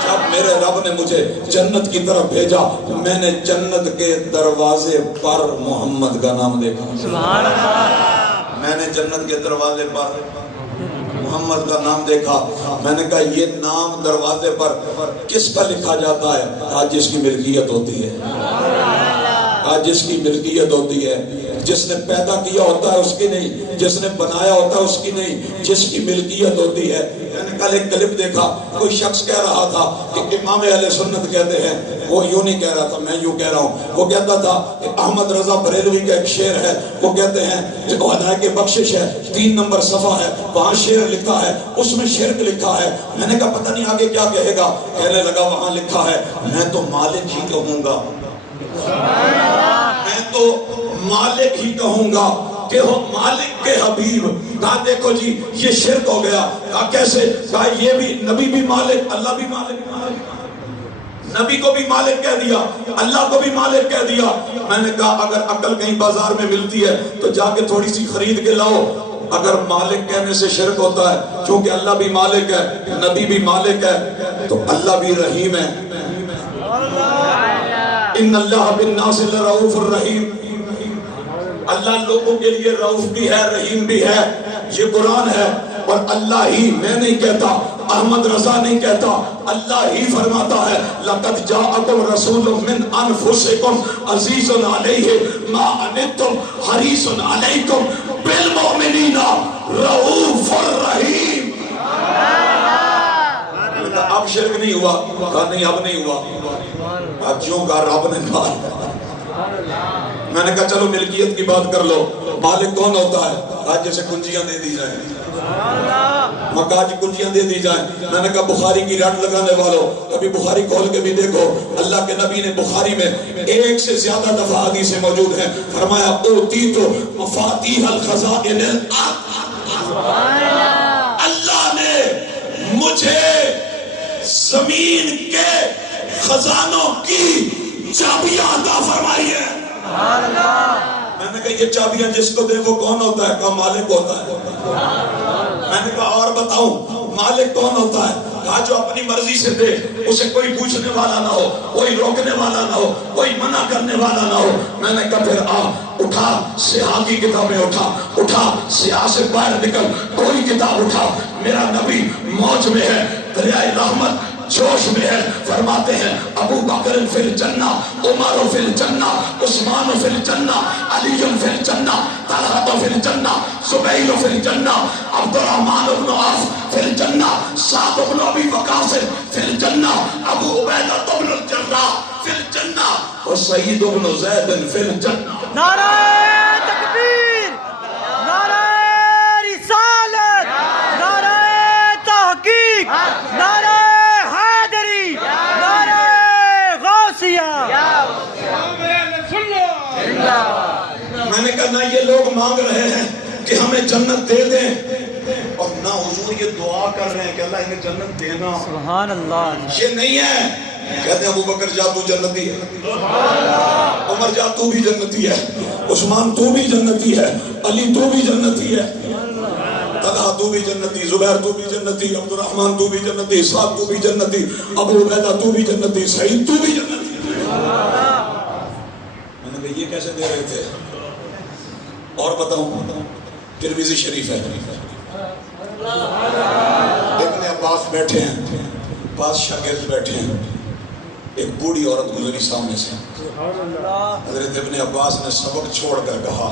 جب میرے رب نے مجھے جنت کی طرف بھیجا, میں نے جنت کے دروازے پر محمد کا نام دیکھا. میں نے جنت کے دروازے پر محمد کا نام دیکھا. میں نے کہا یہ نام دروازے پر کس کا لکھا جاتا ہے؟ کہا جس کی ملکیت ہوتی ہے. کہا جس کی ملکیت ہوتی ہے. جس نے پیدا کیا ہوتا ہے اس کی نہیں, جس نے بنایا ہوتا ہے اس کی نہیں, جس کی ملکیت ہوتی ہے. میں نے کل ایک کلپ دیکھا, کوئی شخص کہہ رہا تھا کہ امام اہل سنت کہتے ہیں, وہ یوں نہیں کہہ رہا تھا, میں یوں کہہ رہا ہوں. وہ کہتا تھا کہ احمد رضا بریلوی کا ایک شعر ہے, وہ کہتے ہیں جو ہدایت کی بخشش ہے 3 نمبر صفحہ ہے, وہاں شعر لکھا ہے, اس میں شرک لکھا ہے. میں نے کہا پتہ نہیں آگے کیا کہے گا. کہنے لگا وہاں لکھا ہے میں تو مالک ہی کہوں گا, میں تو مالک ہی کہوں گا کہ ہو مالک کے حبیب. کہا دیکھو جی یہ شرک ہو گیا. کہا کیسے؟ کہا یہ بھی نبی بھی مالک, اللہ بھی مالک, نبی کو بھی مالک کہہ دیا, اللہ کو بھی مالک کہہ دیا. میں نے کہا اگر عقل کہیں بازار میں ملتی ہے تو جا کے تھوڑی سی خرید کے لاؤ. اگر مالک کہنے سے شرک ہوتا ہے, چونکہ اللہ بھی مالک ہے, نبی بھی مالک ہے, تو اللہ بھی رحیم ہے. ان اللہ بالناس لرؤوف الرحیم. اللہ لوگوں کے لیے رؤوف بھی ہے, رحیم بھی ہے. یہ قرآن ہے. اور اللہ ہی, میں نہیں کہتا, احمد رضا نہیں کہتا, اللہ ہی فرماتا ہے لقد جاءکم رسول من انفسکم عزیز علیہ ما عنتم حریص علیکم بالمؤمنین رؤوف الرحیم. اب شرک نہیں ہوا؟ کہا نہیں اب نہیں ہوا. اب جو کہا رب نے کہا. میں نے کہا چلو ملکیت کی بات کر لو. مالک کون ہوتا ہے؟ آج جیسے کنجیاں دے دی جائیں, مکہ کی کنجیاں دے دی جائیں. میں نے کہا بخاری کی رٹ لگانے والوں کبھی بخاری کھول کے بھی دیکھو, اللہ کے نبی نے بخاری میں 1 سے زیادہ دفعہ حدیثیں موجود ہیں, فرمایا اوتیت مفاتیح الخزائن الارض. اللہ نے مجھے زمین کے خزانوں کی چابیاں عطا فرمائی ہیں. میں نے کہا یہ چابیاں جس کو دے وہ کون ہوتا ہے؟ کہا مالک ہوتا ہے. میں نے کہا اور بتاؤں مالک کون ہوتا ہے؟ کہا جو اپنی مرضی سے دے, اسے کوئی پوچھنے والا نہ ہو, کوئی روکنے والا نہ ہو, کوئی منع کرنے والا نہ ہو. میں نے کہا پھر اٹھا سیاہ کی کتابیں اٹھا سیاہ سے باہر نکل, کوئی کتاب اٹھا. میرا نبی موج میں ہے, دریائے رحمت جوش میں ہے. فرماتے ہیں ابو بکر فی الجنہ, عمر فی الجنہ, عثمان فی الجنہ, علی فی الجنہ, طلحہ فی الجنہ, زبیر فی الجنہ, عبد الرحمن بن عوف فی الجنہ, سعد بن ابی وقاص فی الجنہ, ابو عبیدہ بن الجراح فی الجنہ, اور سعید بن زید فی الجنہ. نعرہ تکبیر, نعرہ رسالت, نعرہ تحقیق, نعرہ حیدری, نعرہ غوثیہ. میں نے کہا نہ یہ لوگ مانگ رہے ہیں کہ ہمیں جنت دے دیں, اور نہ حضور یہ دعا کر رہے ہیں کہ اللہ انہیں جنت دینا. سبحان اللہ. یہ نہیں ہے. کہتے ہیں ابو بکر جا تو جنتی ہے, عمر جا تو بھی جنتی ہے, عثمان تو بھی جنتی ہے, علی تو بھی جنتی ہے, طلحہ تو بھی جنتی, زبیر تو بھی جنتی, عبد الرحمن تو بھی جنتی, سعد تو بھی جنتی, ابو عبیدہ تو بھی جنتی, سعید تو بھی جنتی. کیسے دے رہے تھے؟ اور بتاؤں، ترمذی شریف ہے، ابن عباس بیٹھے ہیں، پاس شاگرد بیٹھے ہیں، ایک بوڑھی عورت گزری سامنے سے، حضرت ابن عباس نے سبق چھوڑ کر کہا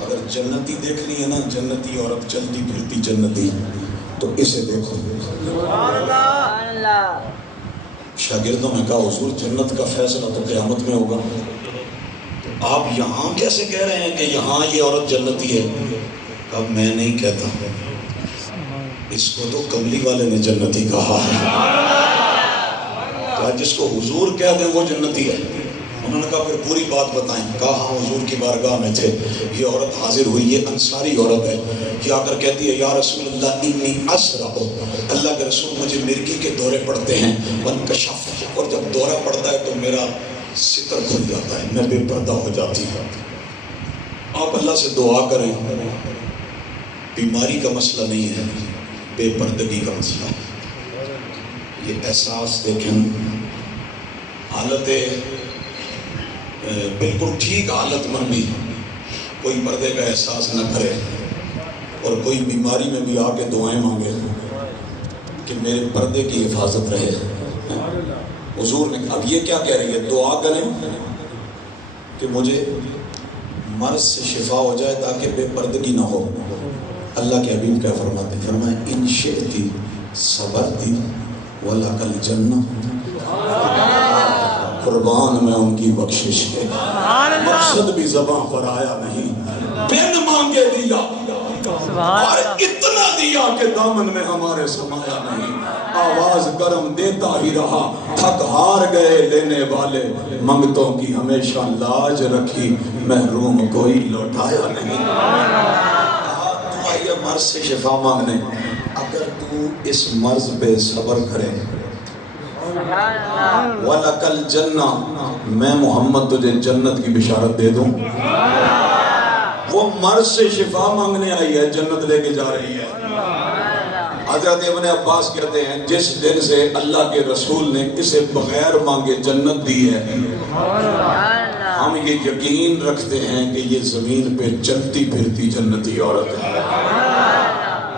اگر جنتی دیکھنی ہے نا، جنتی عورت چلتی پھرتی جنتی، تو اسے دیکھو۔ شاگردوں نے کہا حضور جنت کا فیصلہ تو قیامت میں ہوگا، تو آپ یہاں کیسے کہہ رہے ہیں کہ یہاں یہ عورت جنتی ہے؟ کہا میں نہیں کہتا، اس کو تو کملی والے نے جنتی کہا ہے، کہا جس کو حضور کہہ دیں وہ جنتی ہے۔ انہوں نے کہا پھر پوری بات بتائیں۔ کہا ہاں حضور کی بارگاہ میں تھے، یہ عورت حاضر ہوئی، یہ انصاری عورت ہے، یہ آ کر کہتی ہے یا رسول اللہ انی اسرع، اللہ کے رسول مجھے مرگی کے دورے پڑتے ہیں، وانکشف، اور جب دورہ پڑتا ہے تو میرا ستر کھل جاتا ہے، میں بے پردہ ہو جاتی ہوں۔ آپ اللہ سے دعا کریں، بیماری کا مسئلہ نہیں ہے، بے پردگی کا مسئلہ ہے۔ یہ احساس دیکھیں، حالت بالکل ٹھیک حالت میں بھی کوئی پردے کا احساس نہ کرے، اور کوئی بیماری میں بھی آ کے دعائیں مانگے کہ میرے پردے کی حفاظت رہے۔ حضور نے اب یہ کیا کہہ رہی ہے؟ دعا کریں کہ مجھے مرض سے شفا ہو جائے تاکہ بے پردگی نہ ہو۔ اللہ کے حبیب کیا فرماتے ہیں؟ فرمائے ان شئتی صبرتی ولک الجنہ، قربان میں ان کی بخشش ہے، مقصد بھی زباں پر آیا نہیں، بن مانگے دیا اور اتنا دیا کہ دامن میں ہمارے سمایا نہیں، آواز کرم دیتا ہی رہا، تھک ہار گئے لینے والے، منگتوں کی ہمیشہ لاج رکھی، محروم کوئی لوٹایا نہیں۔ تو آئیے مرض سے شفا مانگنے، اگر تو اس مرض پہ صبر کرے، وَلَكَ الْجَنَّةُ، میں محمد تجھے جنت کی بشارت دے دوں۔ وہ مرض سے شفا مانگنے آئی ہے، جنت لے کے جا رہی ہے۔ حضرت ابن عباس کہتے ہیں جس دن سے اللہ کے رسول نے اسے بغیر مانگے جنت دی ہے، ہم یہ یقین رکھتے ہیں کہ یہ زمین پہ چلتی پھرتی جنتی عورت ہے۔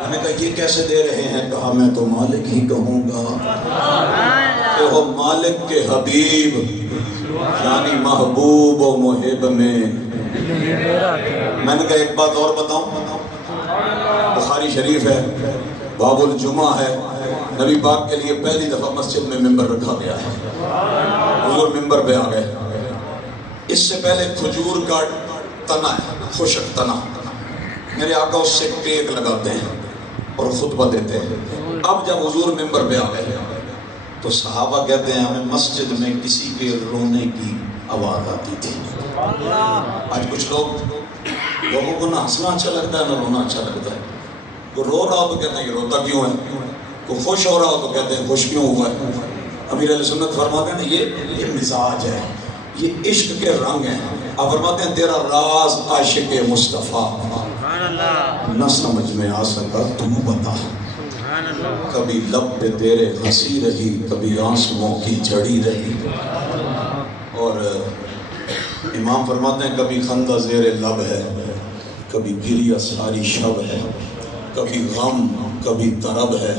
میں نے کہا یہ کیسے دے رہے ہیں؟ کہا میں تو مالک ہی کہوں گا کہ وہ مالک کے حبیب یعنی محبوب و محب میں۔ میں نے کہا ایک بات اور بتاؤں، بخاری شریف ہے، باب الجمعہ ہے، نبی پاک کے لیے پہلی دفعہ مسجد میں ممبر رکھا گیا ہے، حضور ممبر پہ آ گئے۔ اس سے پہلے کھجور کا تنا ہے، خشک تنا، میرے آقا اس سے ٹیک لگاتے ہیں اور خطبہ دیتے ہیں۔ اب جب حضور ممبر پہ آ گئے تو صحابہ کہتے ہیں ہمیں مسجد میں کسی کے رونے کی آواز آتی تھی۔ آج کچھ لوگوں کو نہ ہنسنا اچھا لگتا ہے نہ رونا اچھا لگتا ہے۔ کوئی رو رہا ہو تو کہتے ہیں یہ روتا کیوں ہے، کوئی خوش ہو رہا ہو تو کہتے ہیں خوش کیوں ہوا ہے۔ امیر علیہ سنت فرماتے ہیں یہ مزاج ہے، یہ عشق کے رنگ ہیں۔ آپ فرماتے ہیں تیرا راز عاشق مصطفیٰ نہ سمجھ میں آ سکا تو بتا، کبھی لب پہ تیرے ہنسی رہی، کبھی آنسوؤں کی جھڑی رہی۔ اور امام فرماتے ہیں کبھی خندہ زیر لب ہے، کبھی گریہ ساری شب ہے، کبھی غم کبھی طرب ہے،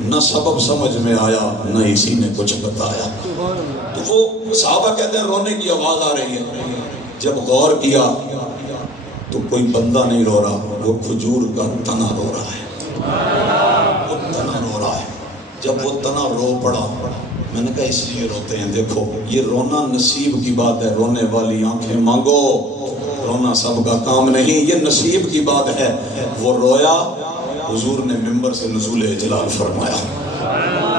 نہ سبب سمجھ میں آیا نہ اسی نے کچھ بتایا۔ تو وہ صحابہ کہتے ہیں رونے کی آواز آ رہی ہے۔ جب غور کیا تو کوئی بندہ نہیں رو رہا، وہ کھجور کا تنا رو رہا ہے، وہ تنا رو رہا ہے۔ جب وہ تنا رو پڑا، میں نے کہا اس لیے روتے ہیں، دیکھو یہ رونا نصیب کی بات ہے، رونے والی آنکھیں مانگو، رونا سب کا کام نہیں، یہ نصیب کی بات ہے۔ وہ رویا، حضور نے ممبر سے نزول اجلال فرمایا،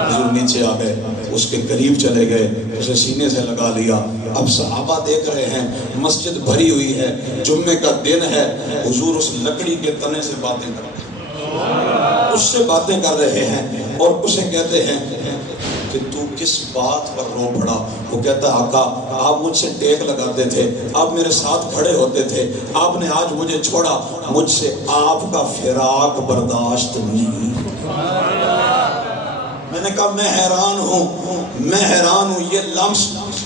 حضور نیچے آ گئے، اس کے قریب چلے گئے، اسے سینے سے لگا لیا۔ اب صحابہ دیکھ رہے ہیں مسجد بھری ہوئی ہے، جمعے کا دن ہے، حضور اس لکڑی کے تنے سے باتیں کر رہے ہیں، اس سے باتیں کر رہے ہیں، اور اسے کہتے ہیں کہ تو کس بات پر رو پڑا؟ وہ کہتا ہے آقا آپ مجھ سے ٹیک لگاتے تھے، آپ میرے ساتھ کھڑے ہوتے تھے، آپ نے آج مجھے چھوڑا، مجھ سے آپ کا فراق برداشت نہیں۔ میں نے کہا میں حیران ہوں، یہ لمس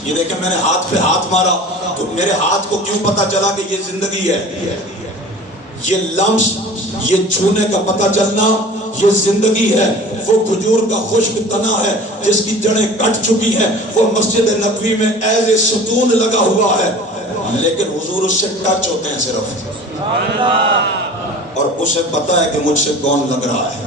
یہ دیکھیں میں نے ہاتھ پہ ہاتھ مارا تو میرے ہاتھ کو کیوں پتا چلا کہ یہ زندگی ہے؟ یہ لمس، یہ چھونے کا پتہ چلنا یہ زندگی ہے۔ وہ کھجور کا خشک تنا ہے جس کی جڑیں کٹ چکی ہیں، وہ مسجد نبوی میں ایز اے ستون لگا ہوا ہے، لیکن حضور اس سے ٹچ ہوتے ہیں صرف، اور اسے پتا ہے کہ مجھ سے کون لگ رہا ہے،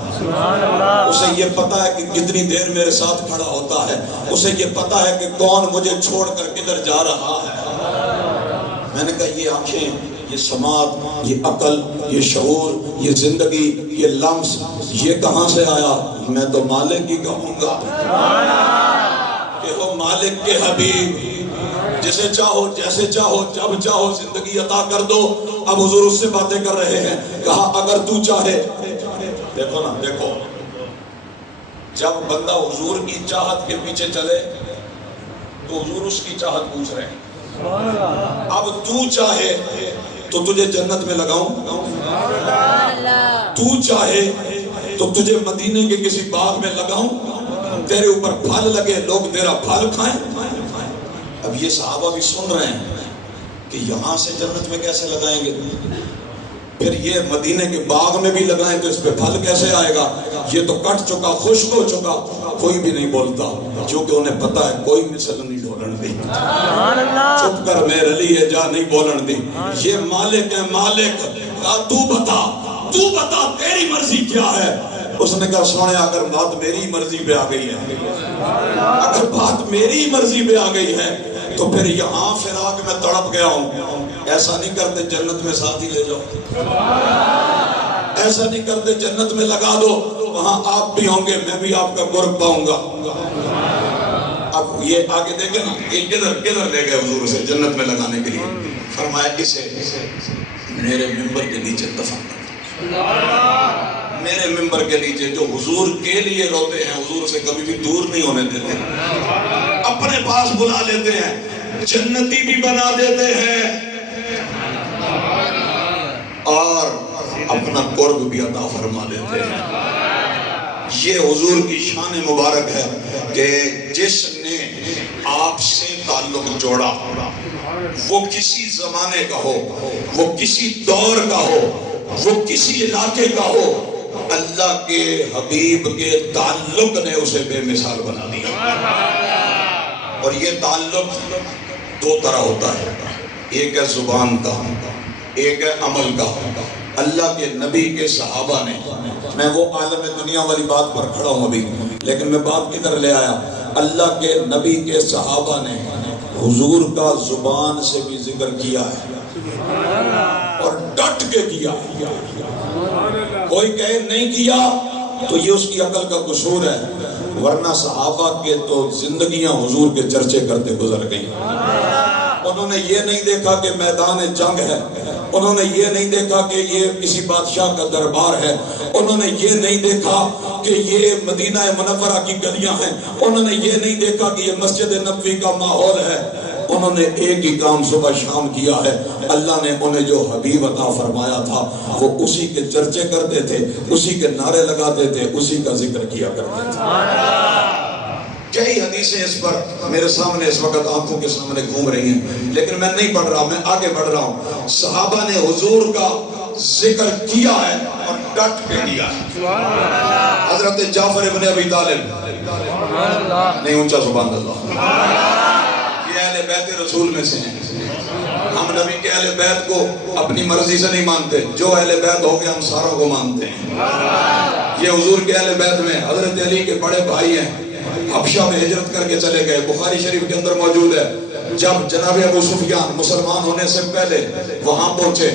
اسے یہ پتا ہے کہ کتنی دیر میرے ساتھ کھڑا ہوتا ہے، اسے یہ پتا ہے کہ کون مجھے چھوڑ کر کدھر جا رہا ہے۔ میں نے کہا یہ آنکھیں، یہ سماعت، یہ عقل، یہ شعور، یہ زندگی، یہ لمس، یہ کہاں سے آیا؟ میں تو مالک ہی کہوں گا کہ وہ مالک کے حبیب، جسے چاہو جیسے چاہو جب چاہو زندگی عطا کر دو۔ اب حضور اس سے باتیں کر رہے ہیں، کہا اگر تو چاہے، دیکھو نا، دیکھو جب بندہ حضور کی چاہت کے پیچھے چلے تو حضور اس کی چاہت پوچھ رہے ہیں، اب تو چاہے تو تجھے جنت میں لگاؤں، تو چاہے تو تجھے مدینے کے کسی باغ میں لگاؤں، تیرے اوپر پھل لگے، لوگ تیرا پھل کھائیں۔ اب یہ صحابہ بھی سن رہے ہیں کہ یہاں سے جنت میں کیسے لگائیں گے، پھر یہ مدینے کے باغ میں بھی لگائیں تو اس پہ پھل کیسے آئے گا، یہ تو کٹ چکا، خشک ہو چکا۔ کوئی بھی نہیں بولتا کیونکہ انہیں پتا ہے کوئی مثل نہیں ڈھولن دی، چپ کر میرے لیے جا نہیں بولن دی، یہ مالک ہے، مالک۔ تو بتا تیری مرضی کیا ہے؟ اس نے کہا سونے اگر بات میری مرضی پہ آ گئی ہے، اگر بات میری مرضی پہ آ گئی ہے تو پھر یہاں فراق میں تڑپ گیا ہوں، ایسا نہیں کرتے جنت میں ساتھ ہی لے جاؤ، ایسا نہیں کرتے جنت میں لگا دو، وہاں آپ بھی ہوں گے، میں بھی آپ کا قرب پاؤں گا۔ اب یہ آگے دیکھیں نا، یہ کدھر لے گئے حضور سے جنت میں لگانے کے لیے؟ فرمایا اسے میرے ممبر کے نیچے دفن کر، میرے ممبر کے نیچے، جو حضور کے لیے روتے ہیں، حضور سے کبھی بھی دور نہیں ہونے دیتے، اپنے پاس بلا لیتے ہیں، جنتی بھی بنا دیتے ہیں اور اپنا قرب بھی عطا فرما دیتے ہیں۔ یہ حضور کی شان مبارک ہے کہ جس نے آپ سے تعلق جوڑا، وہ کسی زمانے کا ہو، وہ کسی دور کا ہو، وہ کسی علاقے کا ہو، اللہ کے حبیب کے تعلق نے اسے بے مثال بنا دیا۔ اور یہ تعلق دو طرح ہوتا ہے، ایک ہے زبان کا، ایک ہے عمل کا۔ اللہ کے نبی کے صحابہ نے، میں وہ عالم دنیا والی بات پر کھڑا ہوں ابھی، لیکن میں بات کدھر لے آیا؟ اللہ کے نبی کے صحابہ نے حضور کا زبان سے بھی ذکر کیا ہے اور ڈٹ کے کیا۔ کوئی کہے نہیں کیا تو یہ اس کی عقل کا قصور ہے، ورنہ صحابہ کے تو زندگیاں حضور کے چرچے کرتے گزر گئیں۔ انہوں نے یہ نہیں دیکھا کہ میدان جنگ ہے، انہوں نے یہ نہیں دیکھا کہ یہ کسی بادشاہ کا دربار ہے، انہوں نے یہ نہیں دیکھا کہ یہ مدینہ منورہ کی گلیاں ہیں، انہوں نے یہ نہیں دیکھا کہ یہ مسجد نبوی کا ماحول ہے۔ انہوں نے ایک ہی کام صبح شام کیا ہے، اللہ نے انہیں جو حبیب عطا فرمایا تھا وہ اسی کے چرچے کرتے تھے، اسی کے نعرے لگاتے تھے، اسی کا ذکر کیا کرتے تھے۔ کئی حدیثیں اس پر میرے سامنے اس وقت آنکھوں کے سامنے گھوم رہی ہیں، لیکن میں نہیں پڑھ رہا، میں آگے بڑھ رہا ہوں۔ صحابہ نے حضور کا ذکر کیا ہے اور ڈٹ کے کیا ہے۔ حضرت جعفر ابن ابی طالب، نہیں اونچا سبحان اللہ، یہ اہل بیت رسول میں سے ہیں۔ ہم نبی کے اہل بیت کو اپنی مرضی سے نہیں مانتے، جو اہل بیت ہو کے ہم ساروں کو مانتے ہیں۔ یہ حضور کے اہل بیت میں حضرت علی کے بڑے بھائی ہیں، حبشہ میں ہجرت کر کے چلے گئے، بخاری شریف کے اندر موجود ہے۔ جب جناب ابو سفیان مسلمان ہونے سے پہلے وہاں پہنچے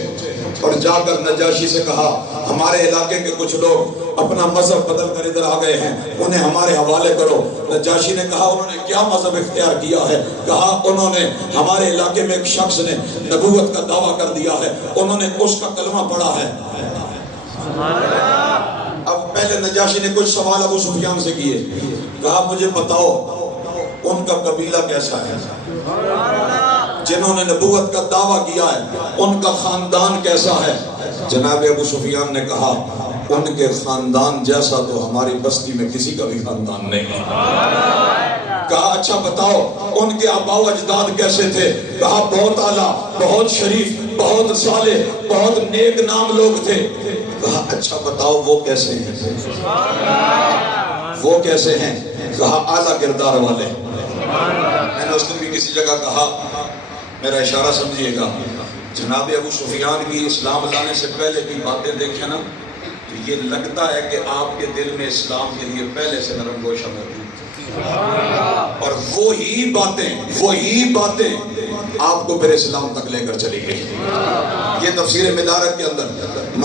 اور جا کر نجاشی سے کہا ہمارے علاقے کے کچھ لوگ اپنا مذہب بدل کر ادھر آ گئے ہیں، انہیں ہمارے حوالے کرو۔ نجاشی نے کہا انہوں نے کیا مذہب اختیار کیا ہے؟ کہا انہوں نے ہمارے علاقے میں ایک شخص نے نبوت کا دعویٰ کر دیا ہے، انہوں نے اس کا کلمہ پڑھا ہے۔ اب پہلے نجاشی نے کچھ سوال ابو سفیان سے کیے، کہا مجھے بتاؤ ان کا قبیلہ کیسا ہے، جنہوں نے نبوت کا دعویٰ کیا ہے ان کا خاندان کیسا ہے؟ جناب ابو سفیان نے کہا ان کے خاندان جیسا تو ہماری بستی میں کسی کا بھی خاندان نہیں ہے۔ کہا اچھا بتاؤ ان کے آبا و اجداد کیسے تھے؟ کہا بہت اعلیٰ، بہت شریف، بہت صالح، بہت نیک نام لوگ تھے۔ کہا اچھا بتاؤ وہ کیسے ہیں؟ وہ کیسے ہیں؟ کہا اعلیٰ کردار والے۔ میں نے اس دن بھی کسی جگہ کہا، میرا اشارہ سمجھیے گا، جناب ابو سفیان کی اسلام لانے سے پہلے کی باتیں دیکھیں نا تو یہ لگتا ہے کہ آپ کے دل میں اسلام کے لیے پہلے سے نرم گوشہ موجود تھی، اور وہی باتیں آپ کو پھر اسلام تک لے کر چلی گئی۔ یہ تفسیر مدارک کے اندر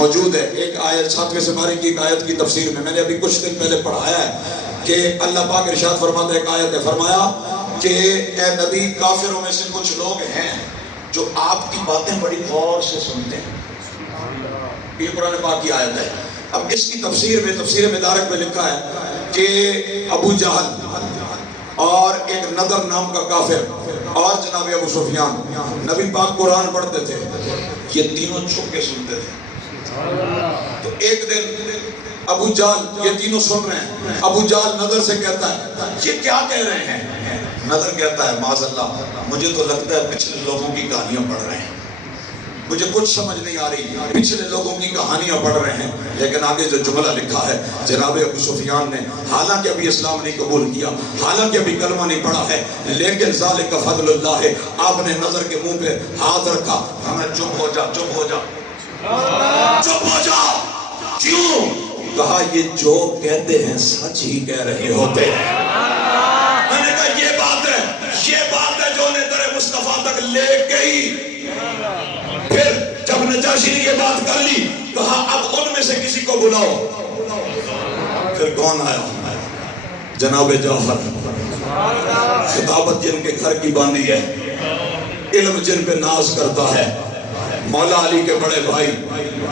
موجود ہے۔ ایک آیت 7ویں سپارے کی ایک آیت کی تفسیر میں نے ابھی کچھ دن پہلے پڑھایا ہے کہ اللہ پاک ارشاد فرماتا ہے، ایک آیت ہے، فرمایا کہ اے نبی کافروں میں سے کچھ لوگ ہیں جو آپ کی باتیں بڑی غور سے سنتے ہیں۔ یہ قرآن پاک کی آیت ہے۔ اب اس کی تفسیر میں، تفسیر مدارک میں لکھا ہے کہ ابو جہل اور ایک نضر نام کا کافر اور جناب ابو سفیان نبی پاک قرآن پڑھتے تھے، یہ تینوں چھپ کے سنتے تھے۔ تو ایک دن ابو جہل، یہ تینوں سن رہے ہیں، ابو جہل نضر سے کہتا ہے یہ کیا کہہ رہے ہیں؟ نضر کہتا ہے معاذ اللہ، مجھے تو لگتا ہے پچھلے لوگوں کی کہانیاں پڑھ رہے ہیں، مجھے کچھ سمجھ نہیں آ رہی، پچھلے لوگوں کی کہانیاں پڑھ رہے ہیں۔ لیکن آگے جو جملہ لکھا ہے جناب ابو سفیان نے، حالانکہ ابھی اسلام نہیں قبول کیا، حالانکہ ابھی کلمہ نہیں پڑھا ہے، لیکن ذالک فضل اللہ ہے، آپ نے نظر کے منہ پہ ہاتھ رکھا، ہمیں چپ ہو جا، چپ ہو جا، چپ ہو جا۔ کیوں؟ کہا یہ جو کہتے ہیں سچ ہی کہہ رہے ہوتے ہیں۔ میں نے کہا یہ بات ہے جو نظر مصطفیٰ تک لے گئی۔ پھر جب نجاشی نے یہ بات کر لی، کہا اب ان میں سے کسی کو بلاؤ۔ پھر کون آیا؟ جناب جعفر، خطابت جن کے گھر کی باندھی ہے، علم جن پہ ناز کرتا ہے، مولا علی کے بڑے بھائی۔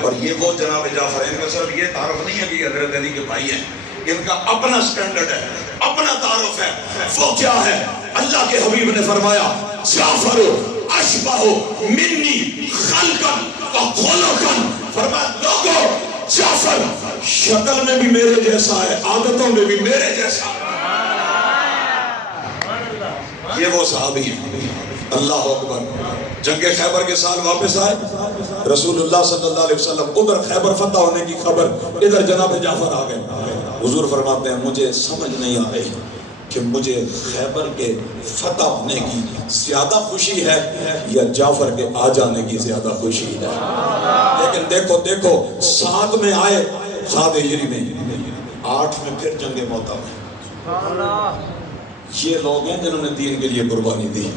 اور یہ وہ جناب جعفر، ان کا صرف یہ تعارف نہیں ہے کہ یہ حضرت علی کے بھائی ہیں، ان کا اپنا سٹینڈرڈ ہے، اپنا تعارف ہے۔ وہ کیا ہے؟ اللہ کے حبیب نے فرمایا جعفر اشبہ منی خلقا و خلقا، فرمایا لوگوں جعفر شکل میں بھی میرے جیسا ہے، عادتوں میں بھی میرے جیسا ہے۔ یہ وہ صحابی ہیں۔ اللہ اکبر۔ جنگ خیبر کے سال واپس آئے رسول اللہ صلی اللہ علیہ وسلم، ادھر خیبر فتح ہونے کی خبر، ادھر جناب جعفر آ گئے۔ حضور فرماتے ہیں مجھے سمجھ نہیں آ رہی کہ مجھے خیبر کے فتح ہونے کی زیادہ خوشی ہے یا جعفر کے آ جانے کی زیادہ خوشی ہے۔ لیکن دیکھو 7 میں آئے، 7 ہجری میں، 8 میں پھر جنگ موتا میں۔ یہ لوگ ہیں جنہوں نے دین کے لیے قربانی دی۔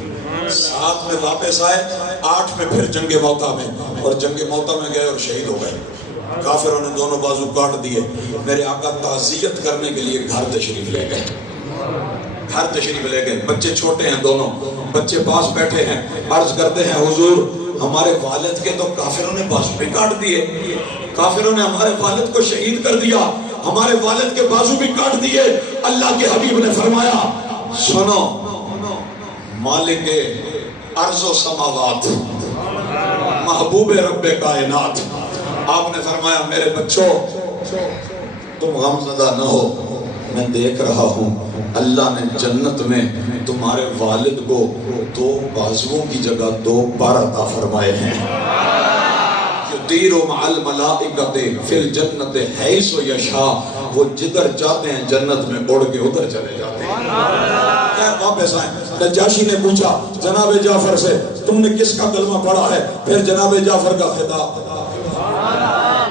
7 میں واپس آئے، 8 میں پھر جنگ موتا میں، اور جنگ موتا میں گئے اور شہید ہو گئے۔ کافروں نے دونوں بازو کاٹ دیے۔ میرے آقا تعزیت کرنے کے لیے گھر تشریف لے گئے، گھر تشریف لے گئے۔ بچے چھوٹے ہیں دونوں، بچے پاس بیٹھے ہیں، عرض کرتے ہیں حضور ہمارے والد کے تو کافروں نے بازو بھی کاٹ دیے، کافروں نے ہمارے والد کو شہید کر دیا، ہمارے والد کے بازو بھی کاٹ دیے۔ اللہ کے حبیب نے فرمایا سنو، مالک ارض و سماوات، محبوب رب کائنات، آپ نے فرمایا میرے بچوں تم غمزدہ نہ ہو، میں دیکھ رہا ہوں اللہ نے جنت میں تمہارے والد کو 2 بازوؤں کی جگہ 2 پر عطا فرمائے ہیں۔ یطیر مع الملائکۃ فی الجنۃ حیث یشاء، وہ جدھر جاتے ہیں جنت میں اڑ کے ادھر چلے جاتے ہیں۔ واپس آئیں، نجاشی نے پوچھا جناب جعفر سے تم نے کس کا کلمہ پڑھا ہے؟ پھر جناب جعفر کا خطاب۔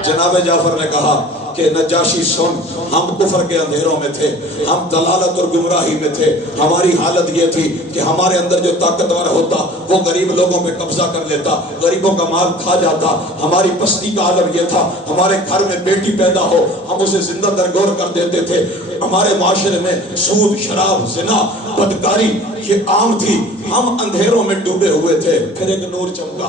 جناب جعفر نے کہا کہ نجاشی سن، ہم کفر کے اندھیروں میں تھے، ہم دلالت اور گمراہی میں تھے، ہماری حالت یہ تھی کہ ہمارے اندر جو طاقتور ہوتا وہ غریب لوگوں پہ قبضہ کر لیتا، غریبوں کا مال کھا جاتا۔ ہماری پستی کا عالم یہ تھا، ہمارے گھر میں بیٹی پیدا ہو ہم اسے زندہ درگور کر دیتے تھے۔ ہمارے معاشرے میں سود، شراب، زنا، بدکاری یہ عام تھی، ہم اندھیروں میں ڈوبے ہوئے تھے۔ پھر ایک نور چمکا،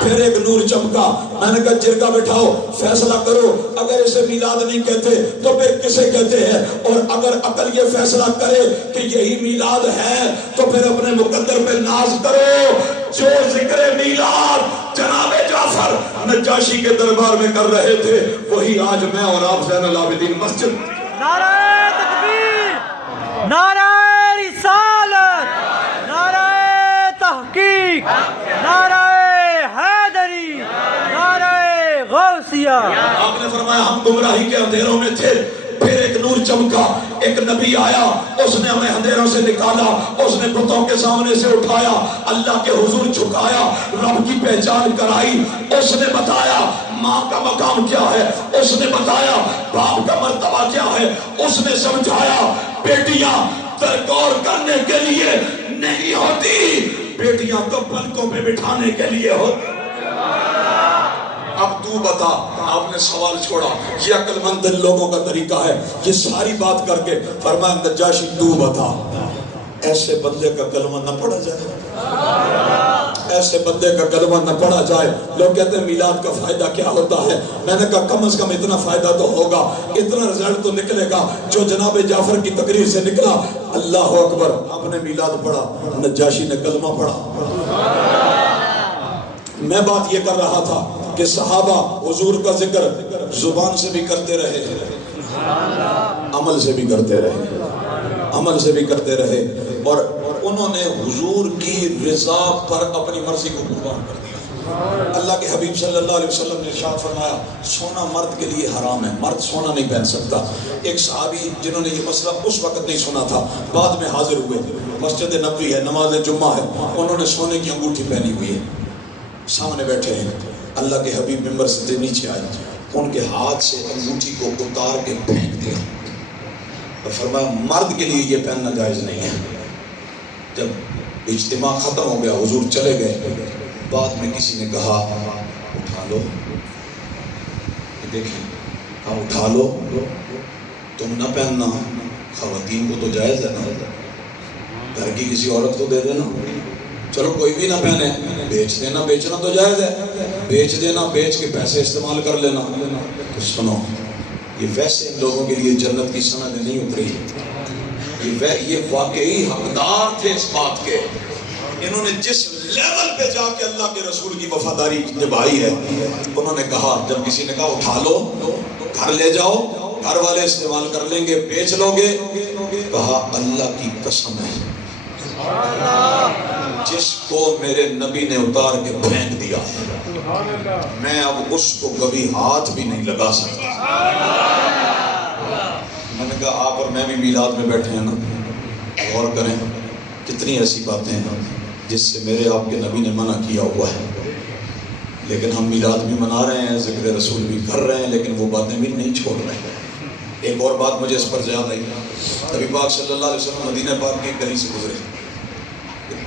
پھر ایک نور چمکا۔ میں نے کہا جرگہ بٹھاؤ، فیصلہ کرو، اگر اسے میلاد نہیں کہتے تو پھر کسے کہتے ہیں؟ اور اگر عقل یہ فیصلہ کرے کہ یہی میلاد ہے تو پھر اپنے مقدر پہ ناز کرو۔ جو ذکر میلاد جناب جعفر نجاشی کے دربار میں کر رہے تھے وہی آج میں اور آپ زین العابدین مسجد۔ نعرہ تکبیر، نعرہ رسالت۔ تحقیق، نعرہ حیدری، نعرہ غوثیہ۔ آپ نے فرمایا ہم گمراہی کے اندھیروں میں تھے، پھر ایک نور چمکا، ایک نبی آیا، اس نے ہمیں اندھیروں سے نکالا، اس نے بتوں کے سامنے سے اٹھایا، اللہ کے حضور جھکایا، رب کی پہچان کرائی، اس نے بتایا ماں کا مقام کیا ہے، اس نے بتایا باپ کا مرتبہ کیا ہے، اس نے سمجھایا بیٹیاں درگور کرنے کے لیے نہیں ہوتی، بیٹیاں تو پلکوں پہ بٹھانے کے لیے ہوتی۔ اب تو بتا، آپ نے سوال چھوڑا، یہ عقل مند لوگوں کا طریقہ ہے، یہ ساری بات کر کے فرمایا نجاشی تو بتا، ایسے بندے کا کلمہ نہ پڑھا جائے، ایسے بندے کا کلمہ نہ پڑھا جائے۔ لوگ کہتے ہیں میلاد کا فائدہ کیا ہوتا ہے، میں نے کہا کم از کم اتنا فائدہ تو ہوگا، اتنا رزلٹ تو نکلے گا جو جناب جعفر کی تقریر سے نکلا۔ اللہ اکبر، آپ نے میلاد پڑھا، نجاشی نے کلمہ پڑھا۔ میں بات یہ کر رہا تھا کہ صحابہ حضور کا ذکر زبان سے بھی کرتے رہے، عمل سے بھی کرتے رہے، عمل سے بھی کرتے رہے، اور انہوں نے حضور کی رضا پر اپنی مرضی کو قربان کر دیا۔ اللہ کے حبیب صلی اللہ علیہ وسلم نے ارشاد فرمایا سونا مرد کے لیے حرام ہے، مرد سونا نہیں پہن سکتا۔ ایک صحابی جنہوں نے یہ مسئلہ اس وقت نہیں سنا تھا، بعد میں حاضر ہوئے، مسجد نبوی ہے، نماز جمعہ ہے، انہوں نے سونے کی انگوٹھی پہنی ہوئی ہے، سامنے بیٹھے ہیں، اللہ کے حبیب ممبر سے نیچے آئے، ان کے ہاتھ سے انگوٹھی کو اتار کے پھینک دیا اور فرمایا مرد کے لیے یہ پہننا جائز نہیں ہے۔ جب اجتماع ختم ہو گیا، حضور چلے گئے، بعد میں کسی نے کہا اٹھا لو، دیکھیں ہاں اٹھا لو، تم نہ پہننا، خواتین کو تو جائز ہے نا، گھر کی کسی عورت کو دے دینا، چلو کوئی بھی نہ پہنے، بیچ دینا، بیچنا تو جائز ہے، بیچ دینا، بیچ کے پیسے استعمال کر لینا۔ تو سنو، یہ ویسے ان لوگوں کے لیے جنت کی سند نہیں اتری، یہ واقعی حقدار تھے اس بات کے، انہوں نے جس لیول پہ جا کے اللہ کے رسول کی وفاداری نبھائی ہے۔ انہوں نے کہا، جب کسی نے کہا اٹھا لو، گھر لے جاؤ، گھر والے استعمال کر لیں گے، بیچ لو گے، کہا اللہ کی قسم ہے جس کو میرے نبی نے اتار کے پھینک دیا میں اب اس کو کبھی ہاتھ بھی نہیں لگا سکتا۔ میں نے کہا آپ اور میں بھی میلاد میں بیٹھے ہیں نا، غور کریں کتنی ایسی باتیں ہیں جس سے میرے آپ کے نبی نے منع کیا ہوا ہے، لیکن ہم میلاد بھی منا رہے ہیں، ذکر رسول بھی کر رہے ہیں، لیکن وہ باتیں بھی نہیں چھوڑ رہے ہیں۔ ایک اور بات مجھے اس پر یاد آئی، نبی پاک صلی اللہ علیہ وسلم مدینہ پاک کی ایک گلی سے گزرے،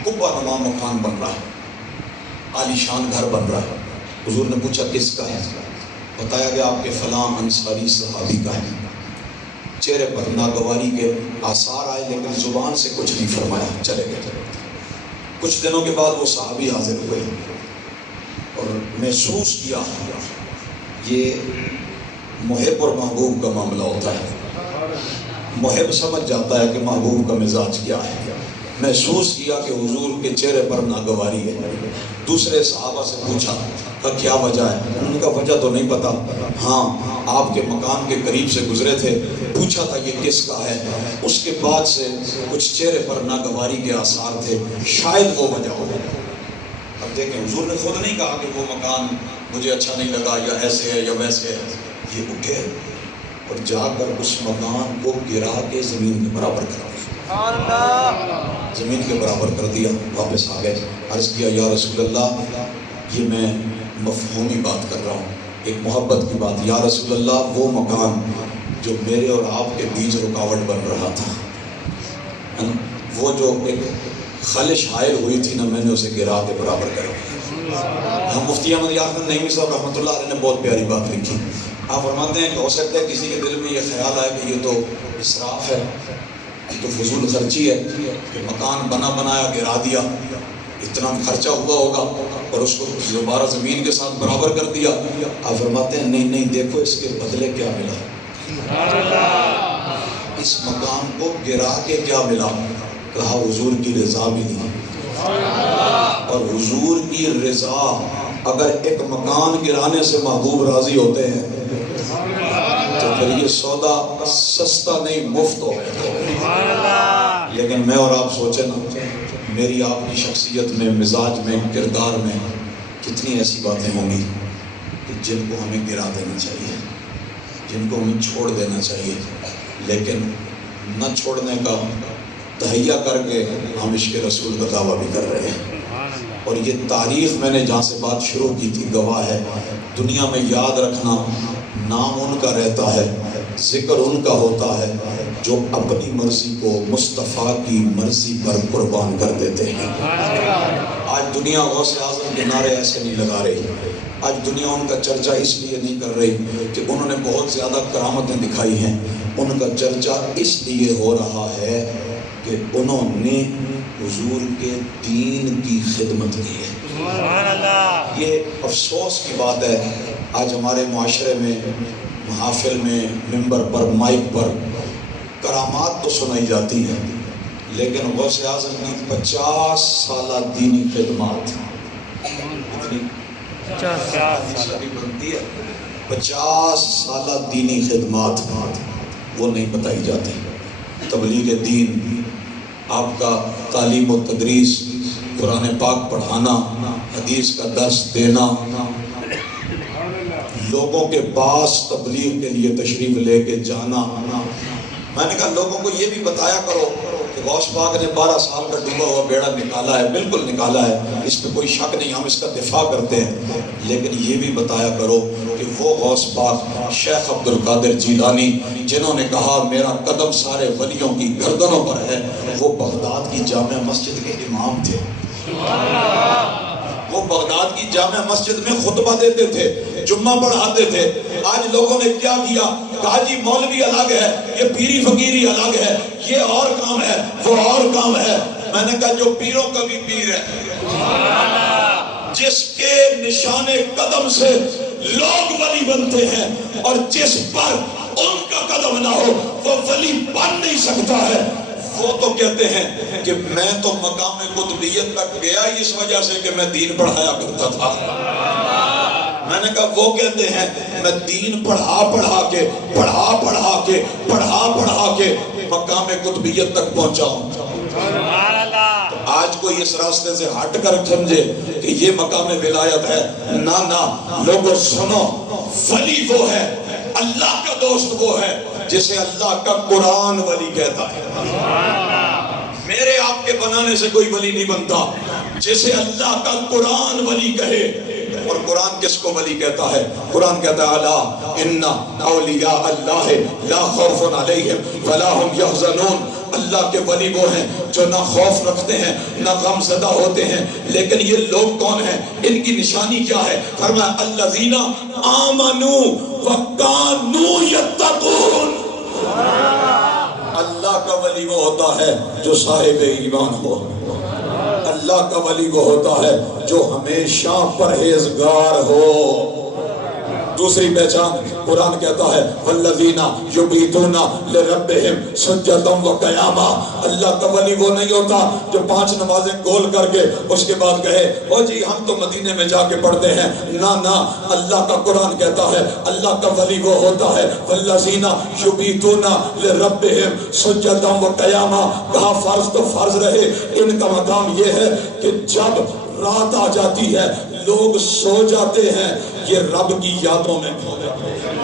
قبہ نما مکان بن رہا ہے، عالی شان گھر بن رہا ہے۔ حضور نے پوچھا کس کا ہے، بتایا گیا آپ کے فلاں انصاری صحابی کا ہے۔ چہرے پر ناگواری کے آثار آئے لیکن زبان سے کچھ نہیں فرمایا، چلے گئے۔ کچھ دنوں کے بعد وہ صحابی حاضر ہوئے اور محسوس کیا یہ محب اور محبوب کا معاملہ ہوتا ہے، محب سمجھ جاتا ہے کہ محبوب کا مزاج کیا ہے۔ محسوس کیا کہ حضور کے چہرے پر ناگواری ہے، دوسرے صحابہ سے پوچھا کہ کیا وجہ ہے، انہوں نے کہا وجہ تو نہیں پتا، ہاں آپ کے مکان کے قریب سے گزرے تھے، پوچھا تھا یہ کس کا ہے، اس کے بعد سے کچھ چہرے پر ناگواری کے آثار تھے، شاید وہ وجہ ہو۔ اب دیکھیں حضور نے خود نہیں کہا کہ وہ مکان مجھے اچھا نہیں لگا یا ایسے ہے یا ویسے ہے، یہ اٹھے اور جا کر اس مکان کو گرا کے زمین کے برابر کر دیا، زمین کے برابر کر دیا، واپس آ گئے۔ عرض کیا یا رسول اللہ یہ میں مفہومی بات کر رہا ہوں، ایک محبت کی بات، یا رسول اللہ وہ مکان جو میرے اور آپ کے بیچ رکاوٹ بن رہا تھا، وہ جو ایک خلش حائل ہوئی تھی نا، میں نے اسے گرا کے برابر کر دیا۔ ہم مفتی احمد یاسین نعیمی صاحب رحمۃ اللہ علیہ نے بہت پیاری بات لکھی، آپ فرماتے ہیں کہ ہو سکتا ہے کسی کے دل میں یہ خیال آئے کہ یہ تو اسراف ہے، یہ تو فضول خرچی ہے کہ مکان بنا بنایا گرا دیا، اتنا خرچہ ہوا ہوگا اور اس کو دوبارہ زمین کے ساتھ برابر کر دیا۔ آپ فرماتے ہیں نہیں نہیں، دیکھو اس کے بدلے کیا ملا، اس مکان کو گرا کے کیا ملا، کہا حضور کی رضا ملی، اور حضور کی رضا اگر ایک مکان گرانے سے محبوب راضی ہوتے ہیں تو پھر یہ سودا سستا نہیں مفت ہو گیا۔ لیکن میں اور آپ سوچیں نا، میری آپ کی شخصیت میں، مزاج میں، کردار میں کتنی ایسی باتیں ہوں گی کہ جن کو ہمیں گرا دینا چاہیے، جن کو ہمیں چھوڑ دینا چاہیے، لیکن نہ چھوڑنے کا تہیہ کر کے ہم عشق رسول کا دعویٰ بھی کر رہے ہیں۔ اور یہ تاریخ میں نے جہاں سے بات شروع کی تھی گواہ ہے، دنیا میں یاد رکھنا نام ان کا رہتا ہے، ذکر ان کا ہوتا ہے جو اپنی مرضی کو مصطفیٰ کی مرضی پر قربان کر دیتے ہیں۔ آج دنیا غوث اعظم کے نعرے ایسے نہیں لگا رہی، آج دنیا ان کا چرچا اس لیے نہیں کر رہی کہ انہوں نے بہت زیادہ کرامتیں دکھائی ہیں، ان کا چرچا اس لیے ہو رہا ہے کہ انہوں نے حضور کے دین کی خدمت کی ہے۔ یہ افسوس کی بات ہے، آج ہمارے معاشرے میں، محافل میں، ممبر پر، مائک پر کرامات تو سنائی جاتی ہیں، لیکن غوث اعظم کی 50 سالہ دینی خدمات، 50 سالہ دینی خدمات وہ نہیں بتائی جاتی۔ تبلیغ دین، آپ کا تعلیم و تدریس، قرآن پاک پڑھانا، حدیث کا درس دینا، لوگوں کے پاس تبلیغ کے لیے تشریف لے کے جانا۔ میں نے کہا لوگوں کو یہ بھی بتایا کرو کہ غوث پاک نے 12 سال کا ڈوبا ہوا بیڑا نکالا ہے، بالکل نکالا ہے، اس پہ کوئی شک نہیں، ہم اس کا دفاع کرتے ہیں، لیکن یہ بھی بتایا کرو کہ وہ غوث پاک شیخ عبد القادر جیلانی جنہوں نے کہا میرا قدم سارے ولیوں کی گردنوں پر ہے، وہ بغداد کی جامع مسجد کے امام تھے، وہ بغداد کی جامع مسجد میں خطبہ دیتے تھے، جمعہ پڑھاتے تھے۔ آج لوگوں نے کیا کیا، کہا جی مولوی الگ ہے، یہ پیری فقیری الگ ہے، یہ اور کام ہے، وہ اور کام ہے۔ میں نے کہا جو پیروں کا بھی پیر ہے، جس کے نشان قدم سے لوگ ولی بنتے ہیں اور جس پر ان کا قدم نہ ہو وہ ولی بن نہیں سکتا ہے، وہ تو کہتے ہیں کہ میں تو مقام قطبیت تک گیا اس وجہ سے کہ میں دین پڑھایا کرتا تھا۔ میں نے کہا وہ کہتے ہیں میں دین پڑھا کے مقام قطبیت تک پہنچا ہوں۔ آج کوئی اس راستے سے ہٹ کر سمجھے کہ یہ مقام ولایت ہے، نہ لوگوں سنو، ولی وہ ہے، اللہ کا دوست وہ ہے جسے اللہ کا قرآن ولی کہتا ہے۔ میرے آپ کے بنانے سے کوئی ولی نہیں بنتا، جسے اللہ کا قرآن ولی کہے۔ اور قرآن کس کو ولی کہتا ہے؟ قرآن کہتا ہے الا ان اولیاء اللہ لا خوف علیہم ولا هم یحزنون۔ اللہ کے ولی وہ ہیں جو نہ خوف رکھتے ہیں نہ غم زدہ ہوتے ہیں۔ لیکن یہ لوگ کون ہیں؟ ان کی نشانی کیا ہے؟ فرمایا الذین آمنوا وکانوا یتقون۔ اللہ کا ولی وہ ہوتا ہے جو صاحب ایمان ہو، اللہ کا ولی وہ ہوتا ہے جو ہمیشہ پرہیزگار ہو۔ دوسری پہچان قرآن کہتا ہے والذین یبیتون لربہم سجدا وقیاما۔ اللہ کا ولی وہ نہیں ہوتا جو 5 نمازیں گول کر کے اس کے بعد کہے او جی ہم تو مدینے میں جا کے پڑھتے ہیں، نہ اللہ کا قرآن کہتا ہے اللہ کا ولی وہ ہوتا ہے والذین یبیتون لربہم سجدا وقیاما۔ کہا فرض تو فرض رہے، ان کا مقام یہ ہے کہ جب رات آ جاتی ہے لوگ سو جاتے ہیں، یہ رب کی یادوں میں کھو جاتے ہیں۔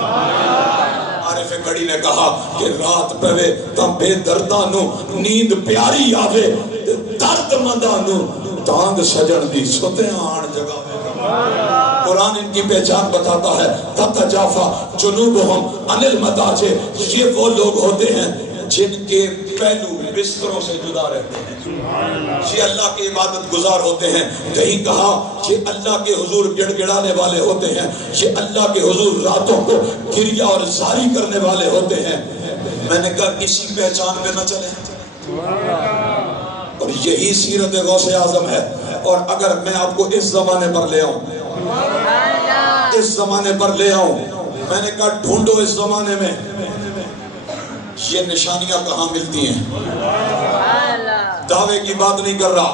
عارف گھڑی نے کہا کہ رات پہوے تا بے دردانو نیند پیاری آوے، درد مندانو تانگ سجن دی ستے آن جگہ میں۔ قرآن ان کی پہچان بتاتا ہے تتجافا جنوبہم عن المضاجع۔ یہ وہ لوگ ہوتے ہیں جن کے پہلو بستروں سے جدا رہتے ہیں، یہ اللہ کے عبادت گزار ہوتے ہیں۔ کہیں کہا یہ اللہ کے حضور گڑ گڑانے والے ہوتے ہیں، یہ اللہ کے حضور راتوں کو گریہ اور زاری کرنے والے ہوتے ہیں۔ میں نے کہا کسی پہچان پہ نہ چلیں، اور یہی سیرت غوث اعظم ہے۔ اور اگر میں آپ کو اس زمانے پر لے آؤں، اس زمانے پر لے آؤں، میں نے کہا ڈھونڈو اس زمانے میں یہ نشانیاں کہاں ملتی ہیں۔ دعوے کی بات نہیں کر رہا،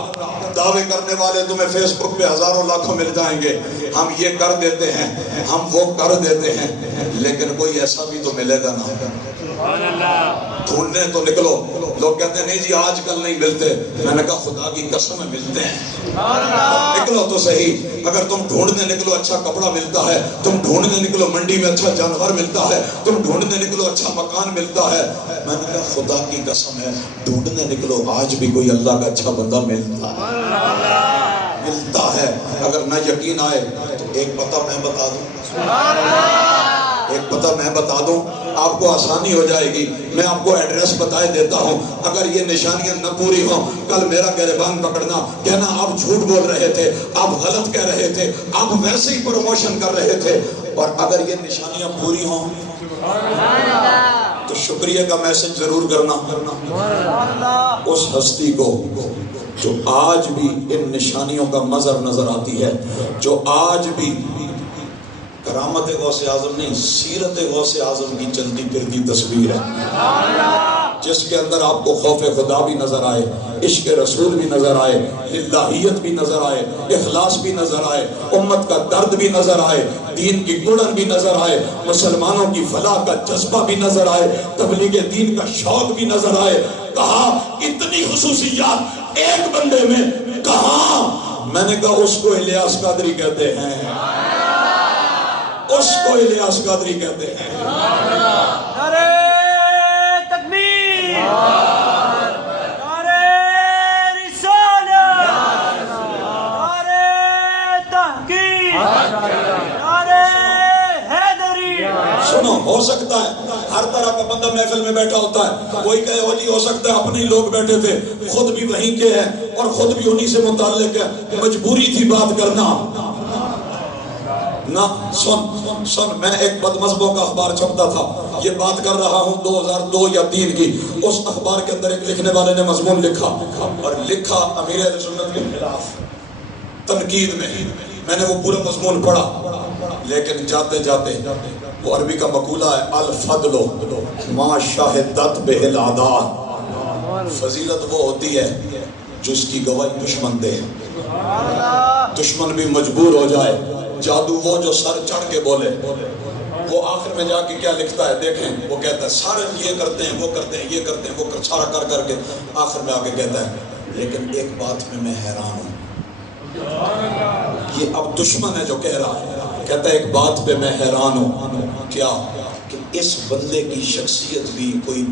دعوے کرنے والے تمہیں فیس بک پہ ہزاروں لاکھوں مل جائیں گے، ہم یہ کر دیتے ہیں، ہم وہ کر دیتے ہیں، لیکن کوئی ایسا بھی تو ملے گا نا ڈھونڈنے تو نکلو. لوگ کہتے ہیں نہیں جی آج کل نہیں ملتے. میں نے کہا خدا کی قسم ملتے ہیں. نکلو تو صحیح. اگر تم ڈھونڈنے نکلو اچھا کپڑا ملتا ہے, تم ڈھونڈنے نکلو منڈی میں اچھا جانور ملتا ہے, تم ڈھونڈنے نکلو اچھا مکان ملتا ہے. میں نے کہا خدا کی قسم ہے ڈھونڈنے نکلو آج بھی کوئی اللہ کا اچھا بندہ ملتا ہے. اگر نہ یقین آئے تو ایک پتہ میں بتا دوں, آپ کو آسانی ہو جائے گی. میں آپ کو ایڈریس بتائے دیتا ہوں. اگر یہ نشانیاں نہ پوری ہوں, کل میرا گریبان پکڑنا, کہنا آپ جھوٹ بول رہے تھے, آپ غلط کہہ رہے تھے, آپ ویسے ہی پروموشن کر رہے تھے. اور اگر یہ نشانیاں پوری ہوں تو شکریہ کا میسج ضرور کرنا اس ہستی کو جو آج بھی ان نشانیوں کا مظہر نظر آتی ہے, جو آج بھی کرامت غوث اعظم نہیں سیرت غوث اعظم کی چلتی پھرتی تصویر ہے, جس کے اندر آپ کو خوف خدا بھی نظر آئے, عشق رسول بھی نظر آئے, للہیت بھی نظر آئے, اخلاص بھی نظر آئے, امت کا درد بھی نظر آئے, دین کی گڑن بھی نظر آئے, مسلمانوں کی فلاح کا جذبہ بھی نظر آئے, تبلیغ دین کا شوق بھی نظر آئے. کہا اتنی خصوصیات ایک بندے میں کہاں؟ میں نے کہا اس کو الیاس قادری کہتے ہیں, اس کو الیاس قادری کہتے ہیں. نعرہ تکبیر, نعرہ رسالت, نعرہ تحقیق, نعرہ حیدری. سنو, ہو سکتا ہے ہر طرح کا بندہ محفل میں بیٹھا ہوتا ہے. کوئی کہے ہو جی ہو سکتا ہے اپنے ہی لوگ بیٹھے تھے, خود بھی وہیں کے ہیں اور خود بھی انہی سے متعلق ہے, مجبوری تھی بات کرنا. نہ سن, میں ایک بدمذہبوں کا اخبار چھپتا تھا, یہ بات کر رہا ہوں 2002 یا 2003 کی. اس اخبار کے اندر ایک لکھنے والے نے مضمون لکھا اور لکھا امیر اہل سنت کے خلاف تنقید میں. میں نے وہ پورا مضمون پڑھا, لیکن جاتے جاتے وہ عربی کا مقولہ ہے الفضل ما شاہدت بہ العداء, فضیلت وہ ہوتی ہے جو اس کی گواہی دشمن دے. دشمن بھی مجبور ہو جائے. جادو وہ جو سر چڑھ کے بولے. وہ آخر میں جا کے کیا لکھتا ہے دیکھیں, وہ کہتا ہے سارے یہ کرتے ہیں, وہ کرتے ہیں, یہ کرتے ہیں, وہ سارا کر کے آخر میں آ کے کہتا ہے لیکن ایک بات میں حیران ہوں. یہ اب دشمن ہے جو کہہ رہا ہے, کہتا ہے ایک بات پہ میں حیران ہوں. کیا؟ کہ اس بندے کی شخصیت بھی کوئی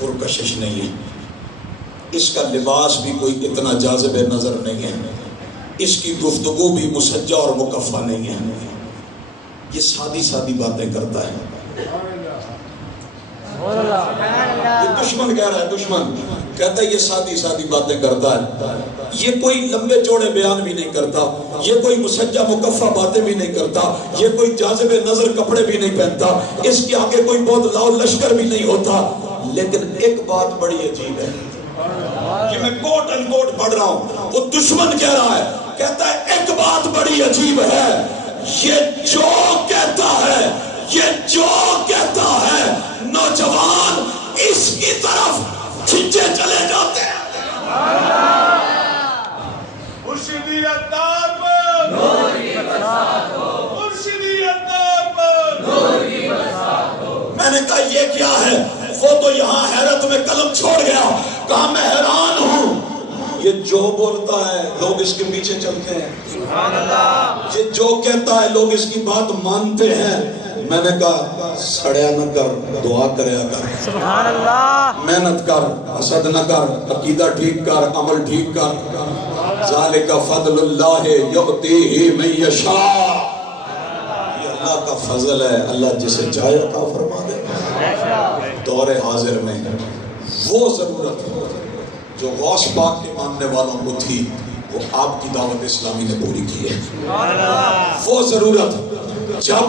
پرکشش نہیں ہے, اس کا لباس بھی کوئی اتنا جاذب نظر نہیں ہے, اس کی گفتگو بھی مسجع اور مکفہ نہیں ہے. یہ سادی سادی باتیں کرتا ہے. یہ دشمن کہہ رہا ہے, دشمن کہتا ہے یہ سادی سادی باتیں کرتا ہے. یہ کوئی لمبے چوڑے بیان بھی نہیں کرتا, یہ کوئی مسجع مکفہ باتیں بھی نہیں کرتا, یہ کوئی جاذب نظر کپڑے بھی نہیں پہنتا, اس کے آگے کوئی بہت لاؤ لشکر بھی نہیں ہوتا. لیکن ایک بات بڑی عجیب ہے, کہ میں کوٹ ان کوٹ پڑھ رہا ہوں, وہ دشمن کہہ رہا ہے, کہتا ہے ایک بات بڑی عجیب ہے, یہ جو کہتا ہے نوجوان اس کی طرف کھنچے چلے جاتے ہیں. مرشدیت دار پر نور کی برسات ہو, مرشدیت دار پر نور کی برسات ہو. میں نے کہا یہ کیا ہے؟ وہ تو یہاں حیرت میں قلم چھوڑ گیا, کہا میں حیران ہوں, یہ جو بولتا ہے لوگ اس کے پیچھے چلتے ہیں, یہ جو کہتا ہے لوگ اس کی بات مانتے ہیں. میں نے کہا سڑیا نہ کر, دعا کریا کر, محنت کر, حسد نہ کر, عقیدہ ٹھیک کر, عمل ٹھیک کر. ذالک فضل اللہ یؤتیہ من یشاء, یہ اللہ کا فضل ہے, اللہ جسے چاہے عطا فرما دے. دور حاضر میں وہ ضرورت جو غوث پاک کے ماننے والوں کو تھی وہ آپ کی دعوت اسلامی نے پوری کی ہے. وہ ضرورت جب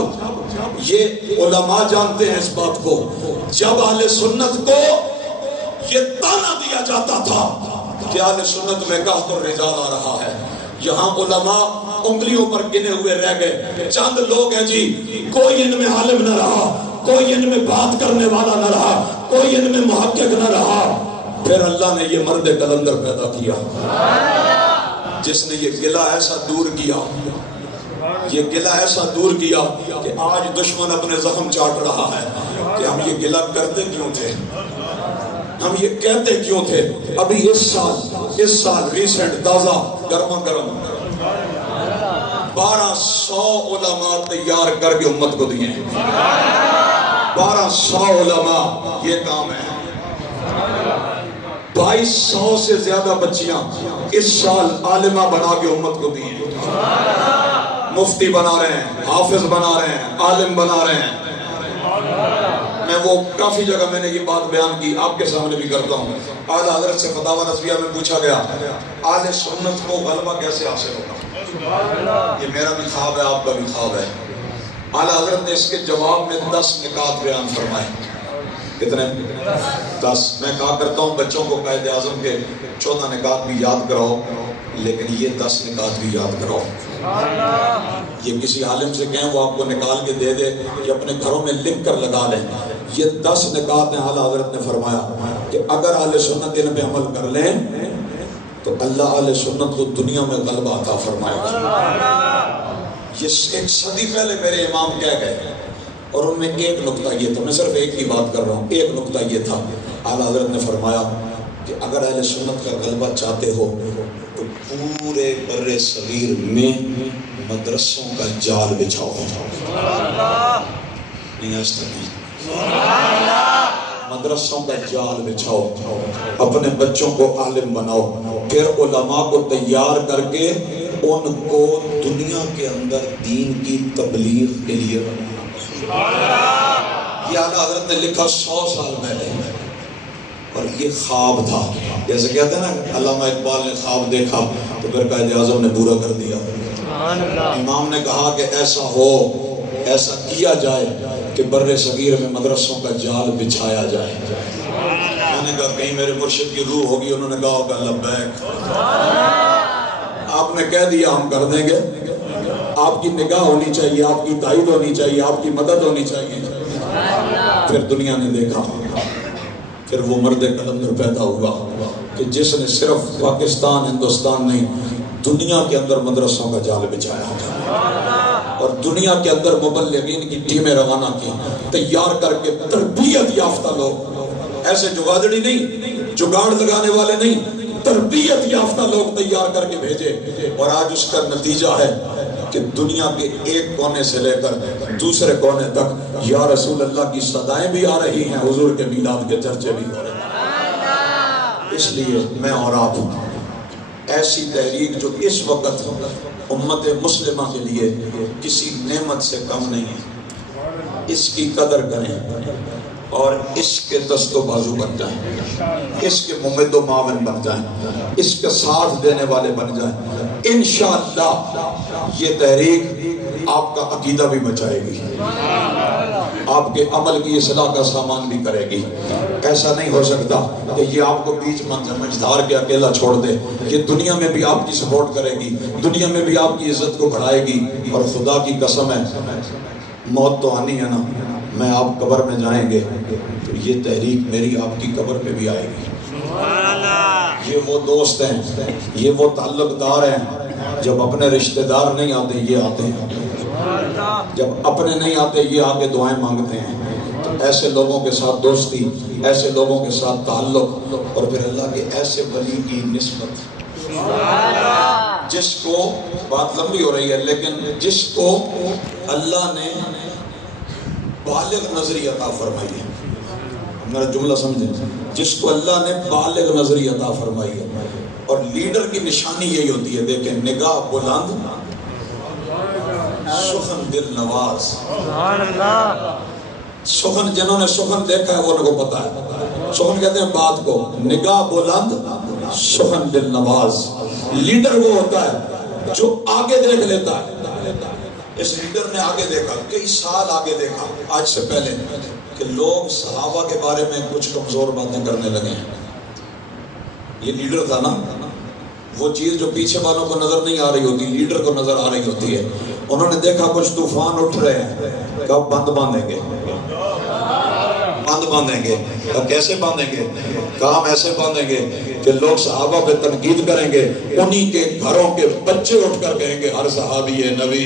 یہ علماء جانتے ہیں اس بات کو, جب اہل سنت کو یہ تانا دیا جاتا تھا کہ اہل سنت میں قحط الرجال آ رہا ہے, یہاں علماء انگلیوں پر گنے ہوئے رہ گئے, چند لوگ ہیں جی, کوئی ان میں عالم نہ رہا, کوئی ان میں بات کرنے والا نہ رہا, کوئی ان میں محقق نہ رہا. پھر اللہ نے یہ مرد قلندر پیدا کیا جس نے یہ گلہ ایسا دور کیا, یہ گلہ ایسا دور کیا کہ آج دشمن اپنے زخم چاٹ رہا ہے, کہ ہم یہ گلا کرتے کیوں تھے، ہم یہ کہتے کیوں تھے. ابھی اس سال ریسنٹ تازہ گرما گرم 1200 علماء تیار کر کے امت کو دیے ہیں. 1200 علماء یہ کام ہے. 2200 سے زیادہ بچیاں اس سال عالمہ بنا کے امت کو دی ہیں. مفتی بنا رہے ہیں، حافظ بنا رہے ہیں، عالم بنا رہے ہیں. میں وہ کافی جگہ میں نے یہ بات بیان کی، آپ کے سامنے بھی کرتا ہوں. اعلیٰ حضرت سے فتاوی رضویہ میں پوچھا گیا اہل سنت کو غلبہ کیسے حاصل ہوگا؟ یہ میرا بھی خواب ہے، آپ کا بھی خواب ہے. اعلیٰ حضرت نے اس کے جواب میں 10 نکات بیان فرمائے. کتنے؟ 10. میں کہا کرتا ہوں بچوں کو قائد اعظم کے 14 نکات بھی یاد کراؤ، لیکن یہ 10 نکات بھی یاد کراؤ. یہ کسی عالم سے کہیں وہ آپ کو نکال کے دے دے، یا اپنے گھروں میں لکھ کر لگا لیں. یہ 10 نکات ہیں. اعلیٰ حضرت نے فرمایا کہ اگر اہل سنت ان پہ عمل کر لیں تو اللہ اہل سنت کو دنیا میں غلبہ عطا فرمائے گا. یہ 1 صدی پہلے میرے امام کہہ گئے، اور ان میں ایک نقطہ یہ تھا، میں صرف ایک ہی بات کر رہا ہوں، ایک نقطہ یہ تھا. اعلیٰ حضرت نے فرمایا کہ اگر اہل سنت کا غلبہ چاہتے ہو تو پورے بر صغیر میں مدرسوں کا جال بچھاؤ. مدرسوں کا جال بچھاؤ، اپنے بچوں کو عالم بناؤ، پھر علماء کو تیار کر کے ان کو دنیا کے اندر دین کی تبلیغ کے لیے. یہ اعلیٰ حضرت نے لکھا 100 سال پہلے، اور یہ خواب تھا. جیسے کہتے ہیں نا علامہ اقبال نے خواب دیکھا تو پھر قائد اعظم نے پورا کر دیا. امام نے کہا کہ ایسا ہو، ایسا کیا جائے کہ بر صغیر میں مدرسوں کا جال بچھایا جائے. میں نے کہا کہیں میرے مرشد کی روح ہوگی. انہوں نے کہا ہوگا لبیک. آپ نے کہہ دیا ہم کر دیں گے. آپ کی نگاہ ہونی چاہیے، آپ کی تائید ہونی چاہیے، آپ کی مدد ہونی چاہیے. پھر دنیا نے دیکھا، پھر وہ مرد قلندر پیدا ہوا کہ جس نے صرف پاکستان ہندوستان نہیں، دنیا کے اندر مدرسوں کا جال بچھایا، اور دنیا کے اندر مبلغین کی ٹیمیں روانہ کی، تیار کر کے تربیت یافتہ لوگ، ایسے جگاڑی نہیں، جگاڑ لگانے والے نہیں، تربیت یافتہ لوگ تیار کر کے بھیجے. اور آج اس کا نتیجہ ہے کہ دنیا کے ایک کونے سے لے کر دوسرے کونے تک یا رسول اللہ کی صدائیں بھی آ رہی ہیں، حضور کے میلاد کے چرچے بھی ہو رہے ہیں. اس لیے میں اور آپ ایسی تحریک جو اس وقت امت مسلمہ کے لیے کسی نعمت سے کم نہیں ہے، اس کی قدر کریں اور اس کے دست و بازو بن جائیں، اس کے ممد و معاون بن جائیں، اس کے ساتھ دینے والے بن جائیں. انشاءاللہ یہ تحریک آپ کا عقیدہ بھی بچائے گی، آپ کے عمل کی اصلاح کا سامان بھی کرے گی. ایسا نہیں ہو سکتا کہ یہ آپ کو بیچ منجھدار کے اکیلا چھوڑ دے. یہ دنیا میں بھی آپ کی سپورٹ کرے گی، دنیا میں بھی آپ کی عزت کو بڑھائے گی. اور خدا کی قسم ہے، موت تو آنی ہے نا، میں آپ قبر میں جائیں گے تو یہ تحریک میری آپ کی قبر پہ بھی آئے گی. یہ وہ دوست ہیں، یہ وہ تعلق دار ہیں، جب اپنے رشتہ دار نہیں آتے یہ آتے ہیں، جب اپنے نہیں آتے یہ آ کے دعائیں مانگتے ہیں. تو ایسے لوگوں کے ساتھ دوستی، ایسے لوگوں کے ساتھ تعلق، اور پھر اللہ کے ایسے ولی کی نسبت، جس کو، بات لمبی ہو رہی ہے لیکن جس کو اللہ نے بالغ نظری عطا فرمائی ہے. میرا جملہ سمجھیں، جس کو اللہ نے بالغ نظری عطا فرمائی ہے. اور لیڈر کی نشانی یہی ہوتی ہے، دیکھیں، نگاہ بلند، سخن دل نواز. سخن، جنہوں نے سخن دیکھا ہے وہ ان کو پتا ہے. سخن کہتے ہیں بات کو، نگاہ بلند، سخن دل نواز. لیڈر وہ ہوتا ہے جو آگے دیکھ لیتا ہے. اس لیڈر نے آگے دیکھا، کئی سال آگے دیکھا آج سے پہلے، کہ لوگ صحابہ کے بارے میں کچھ کمزور باتیں کرنے لگے ہیں. یہ لیڈر تھا نا، وہ چیز جو پیچھے والوں کو نظر نہیں آ رہی ہوتی، لیڈر کو نظر آ رہی ہوتی ہے. انہوں نے دیکھا کچھ طوفان اٹھ رہے ہیں، کب بند باندھیں گے، بند باندھیں گے. اب کیسے باندھیں گے؟ کام ایسے باندھیں گے کہ لوگ صحابہ پہ تنقید کریں گے، انہی کے گھروں کے بچے اٹھ کر کہیں گے ہر صحابی نبی،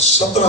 17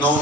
9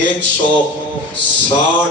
160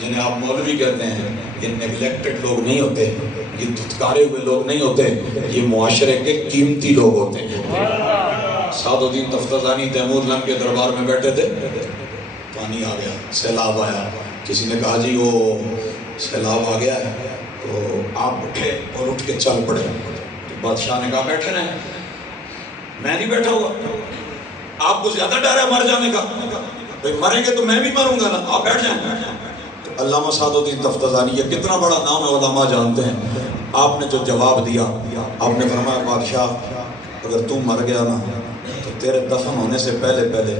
جنہیں آپ مولوی کہتے ہیں، یہ نیگلیکٹڈ لوگ نہیں ہوتے، یہ دھتکارے ہوئے لوگ نہیں ہوتے، یہ معاشرے کے قیمتی لوگ ہوتے ہیں۔ سعد الدین تفتازانی تیمور لنگ کے دربار میں بیٹھے تھے، پانی آ گیا، سیلاب آیا، کسی نے کہا جی وہ سیلاب آ گیا ہے، تو آپ اٹھے اور اٹھ کے چل پڑے۔ بادشاہ نے کہا بیٹھے رہیں، میں نہیں بیٹھا ہوا، آپ کو زیادہ ڈر ہے مر جانے کا، بھئی مریں گے تو میں بھی مروں گا نا، آپ بیٹھ جائیں۔ تو علامہ سعد الدین تفتازانی، یہ کتنا بڑا نام ہے، علماء جانتے ہیں، آپ نے جو جواب دیا، آپ نے فرمایا بادشاہ اگر تم مر گیا نا تو تیرے دفن ہونے سے پہلے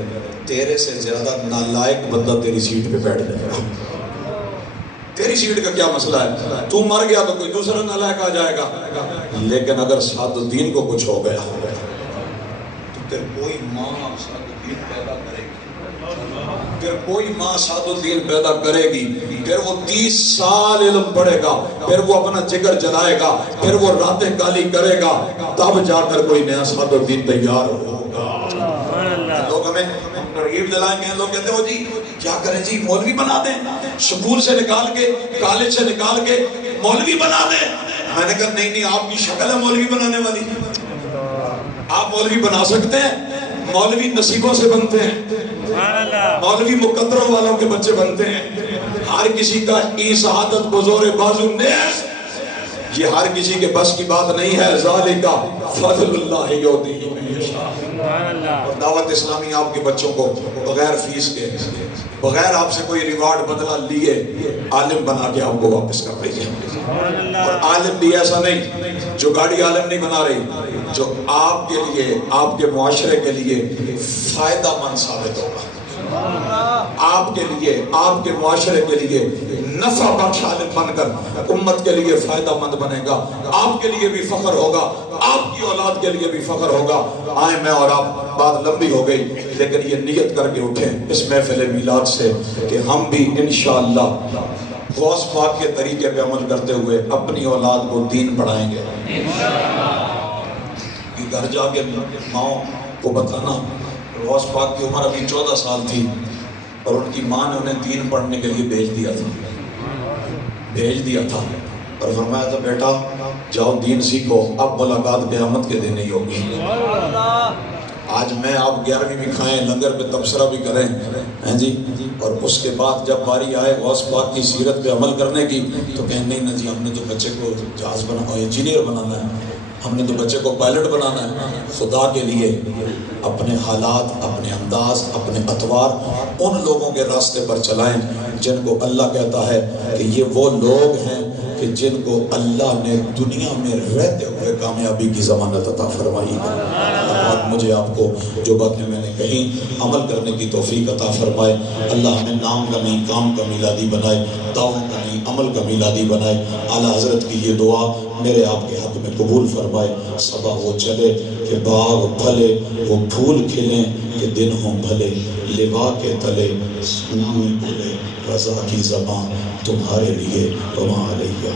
تیرے سے زیادہ نالائق بندہ تیری سیٹ پہ بیٹھ جائے گا۔ تیری سیٹ کا کیا مسئلہ ہے، تم مر گیا تو کوئی دوسرا نالائق آ جائے گا، لیکن اگر سعد الدین کو کچھ ہو گیا تو پھر کوئی ماں سعد الدین پیدا کرے گی، پھر کوئی ماں سعد الدین پیدا کرے گی، پھر وہ 30 سال علم پڑھے گا، پھر وہ اپنا جگر جلائے گا، پھر وہ راتیں کالی کرے گا، تب جا کر کوئی نیا سعد الدین تیار ہوگا۔ لوگ ہمیں ترغیب دلائیں گے، لوگ کہتے ہیں وہ جی کیا کریں جی، مولوی بنا دیں، سکول سے نکال کے، کالج سے نکال کے مولوی بنا دیں۔ میں نے کہا نہیں، آپ کی شکل ہے مولوی بنانے والی، آپ مولوی بنا سکتے ہیں، مولوی نصیبوں سے بنتے ہیں، مولوی مقدروں والوں کے بچے بنتے ہیں، ہر کسی کا ای سعادت بزور بازو نیز، یہ ہر کسی کے بس کی بات نہیں ہے، ذالک فضل اللہ یؤتیہ من یشاء۔ اور دعوت اسلامی آپ کے بچوں کو بغیر فیس کے، بغیر آپ سے کوئی ریوارڈ بدلہ لیے عالم بنا کے آپ کو واپس کر رہی ہے۔ اور عالم بھی ایسا نہیں جو گاڑی عالم نہیں بنا رہی، جو آپ کے لیے، آپ کے معاشرے کے لیے فائدہ مند ثابت ہوگا، آپ کے لیے، آپ کے معاشرے کے لیے نفع بخش عالم بن کر امت کے لیے فائدہ مند بنے گا، آپ کے لیے بھی فخر ہوگا، آپ کی اولاد کے لیے بھی فخر ہوگا۔ آئیں میں اور آپ، بات لمبی ہو گئی لیکن یہ نیت کر کے اٹھیں اس محفل میلاد سے کہ ہم بھی انشاءاللہ غوث پاک کے طریقے پہ عمل کرتے ہوئے اپنی اولاد کو دین پڑھائیں گے۔ گھر جا کے ماؤں کو بتانا، غوث پاک کی عمر ابھی 14 سال تھی اور ان کی ماں نے انہیں دین پڑھنے کے لیے بھیج دیا تھا اور فرمایا تھا بیٹا جاؤ دین سیکھو، اب ملاقات قیامت کے دن ہی ہوگی۔ آج میں آپ 11ویں بھی کھائیں، لنگر پہ تبصرہ بھی کریں ہیں جی، اور اس کے بعد جب باری آئے غوث پاک کی سیرت پہ عمل کرنے کی تو کہیں نہیں نا جی، ہم نے تو بچے کو جہاز بنا، انجینئر بنانا ہے، ہم نے تو بچے کو پائلٹ بنانا ہے۔ خدا کے لیے اپنے حالات، اپنے انداز، اپنے اطوار ان لوگوں کے راستے پر چلائیں جن کو اللہ کہتا ہے کہ یہ وہ لوگ ہیں کہ جن کو اللہ نے دنیا میں رہتے ہوئے کامیابی کی ضمانت عطا فرمائی ہے۔ اللہ مجھے آپ کو جو باتیں میں نے کہیں عمل کرنے کی توفیق عطا فرمائے۔ اللہ ہمیں نام کا نہیں کام کا میلادی بنائے، دعووں کا نہیں عمل کا میلادی بنائے۔ اعلیٰ حضرت کی یہ دعا میرے آپ کے حق میں قبول فرمائے۔ صبا وہ چلے کہ باغ پھلے، وہ پھول کھلیں کہ دن ہوں بھلے، لوا کے تلے نام بھولے، رضا کی زبان تمہارے لیے وما علیہ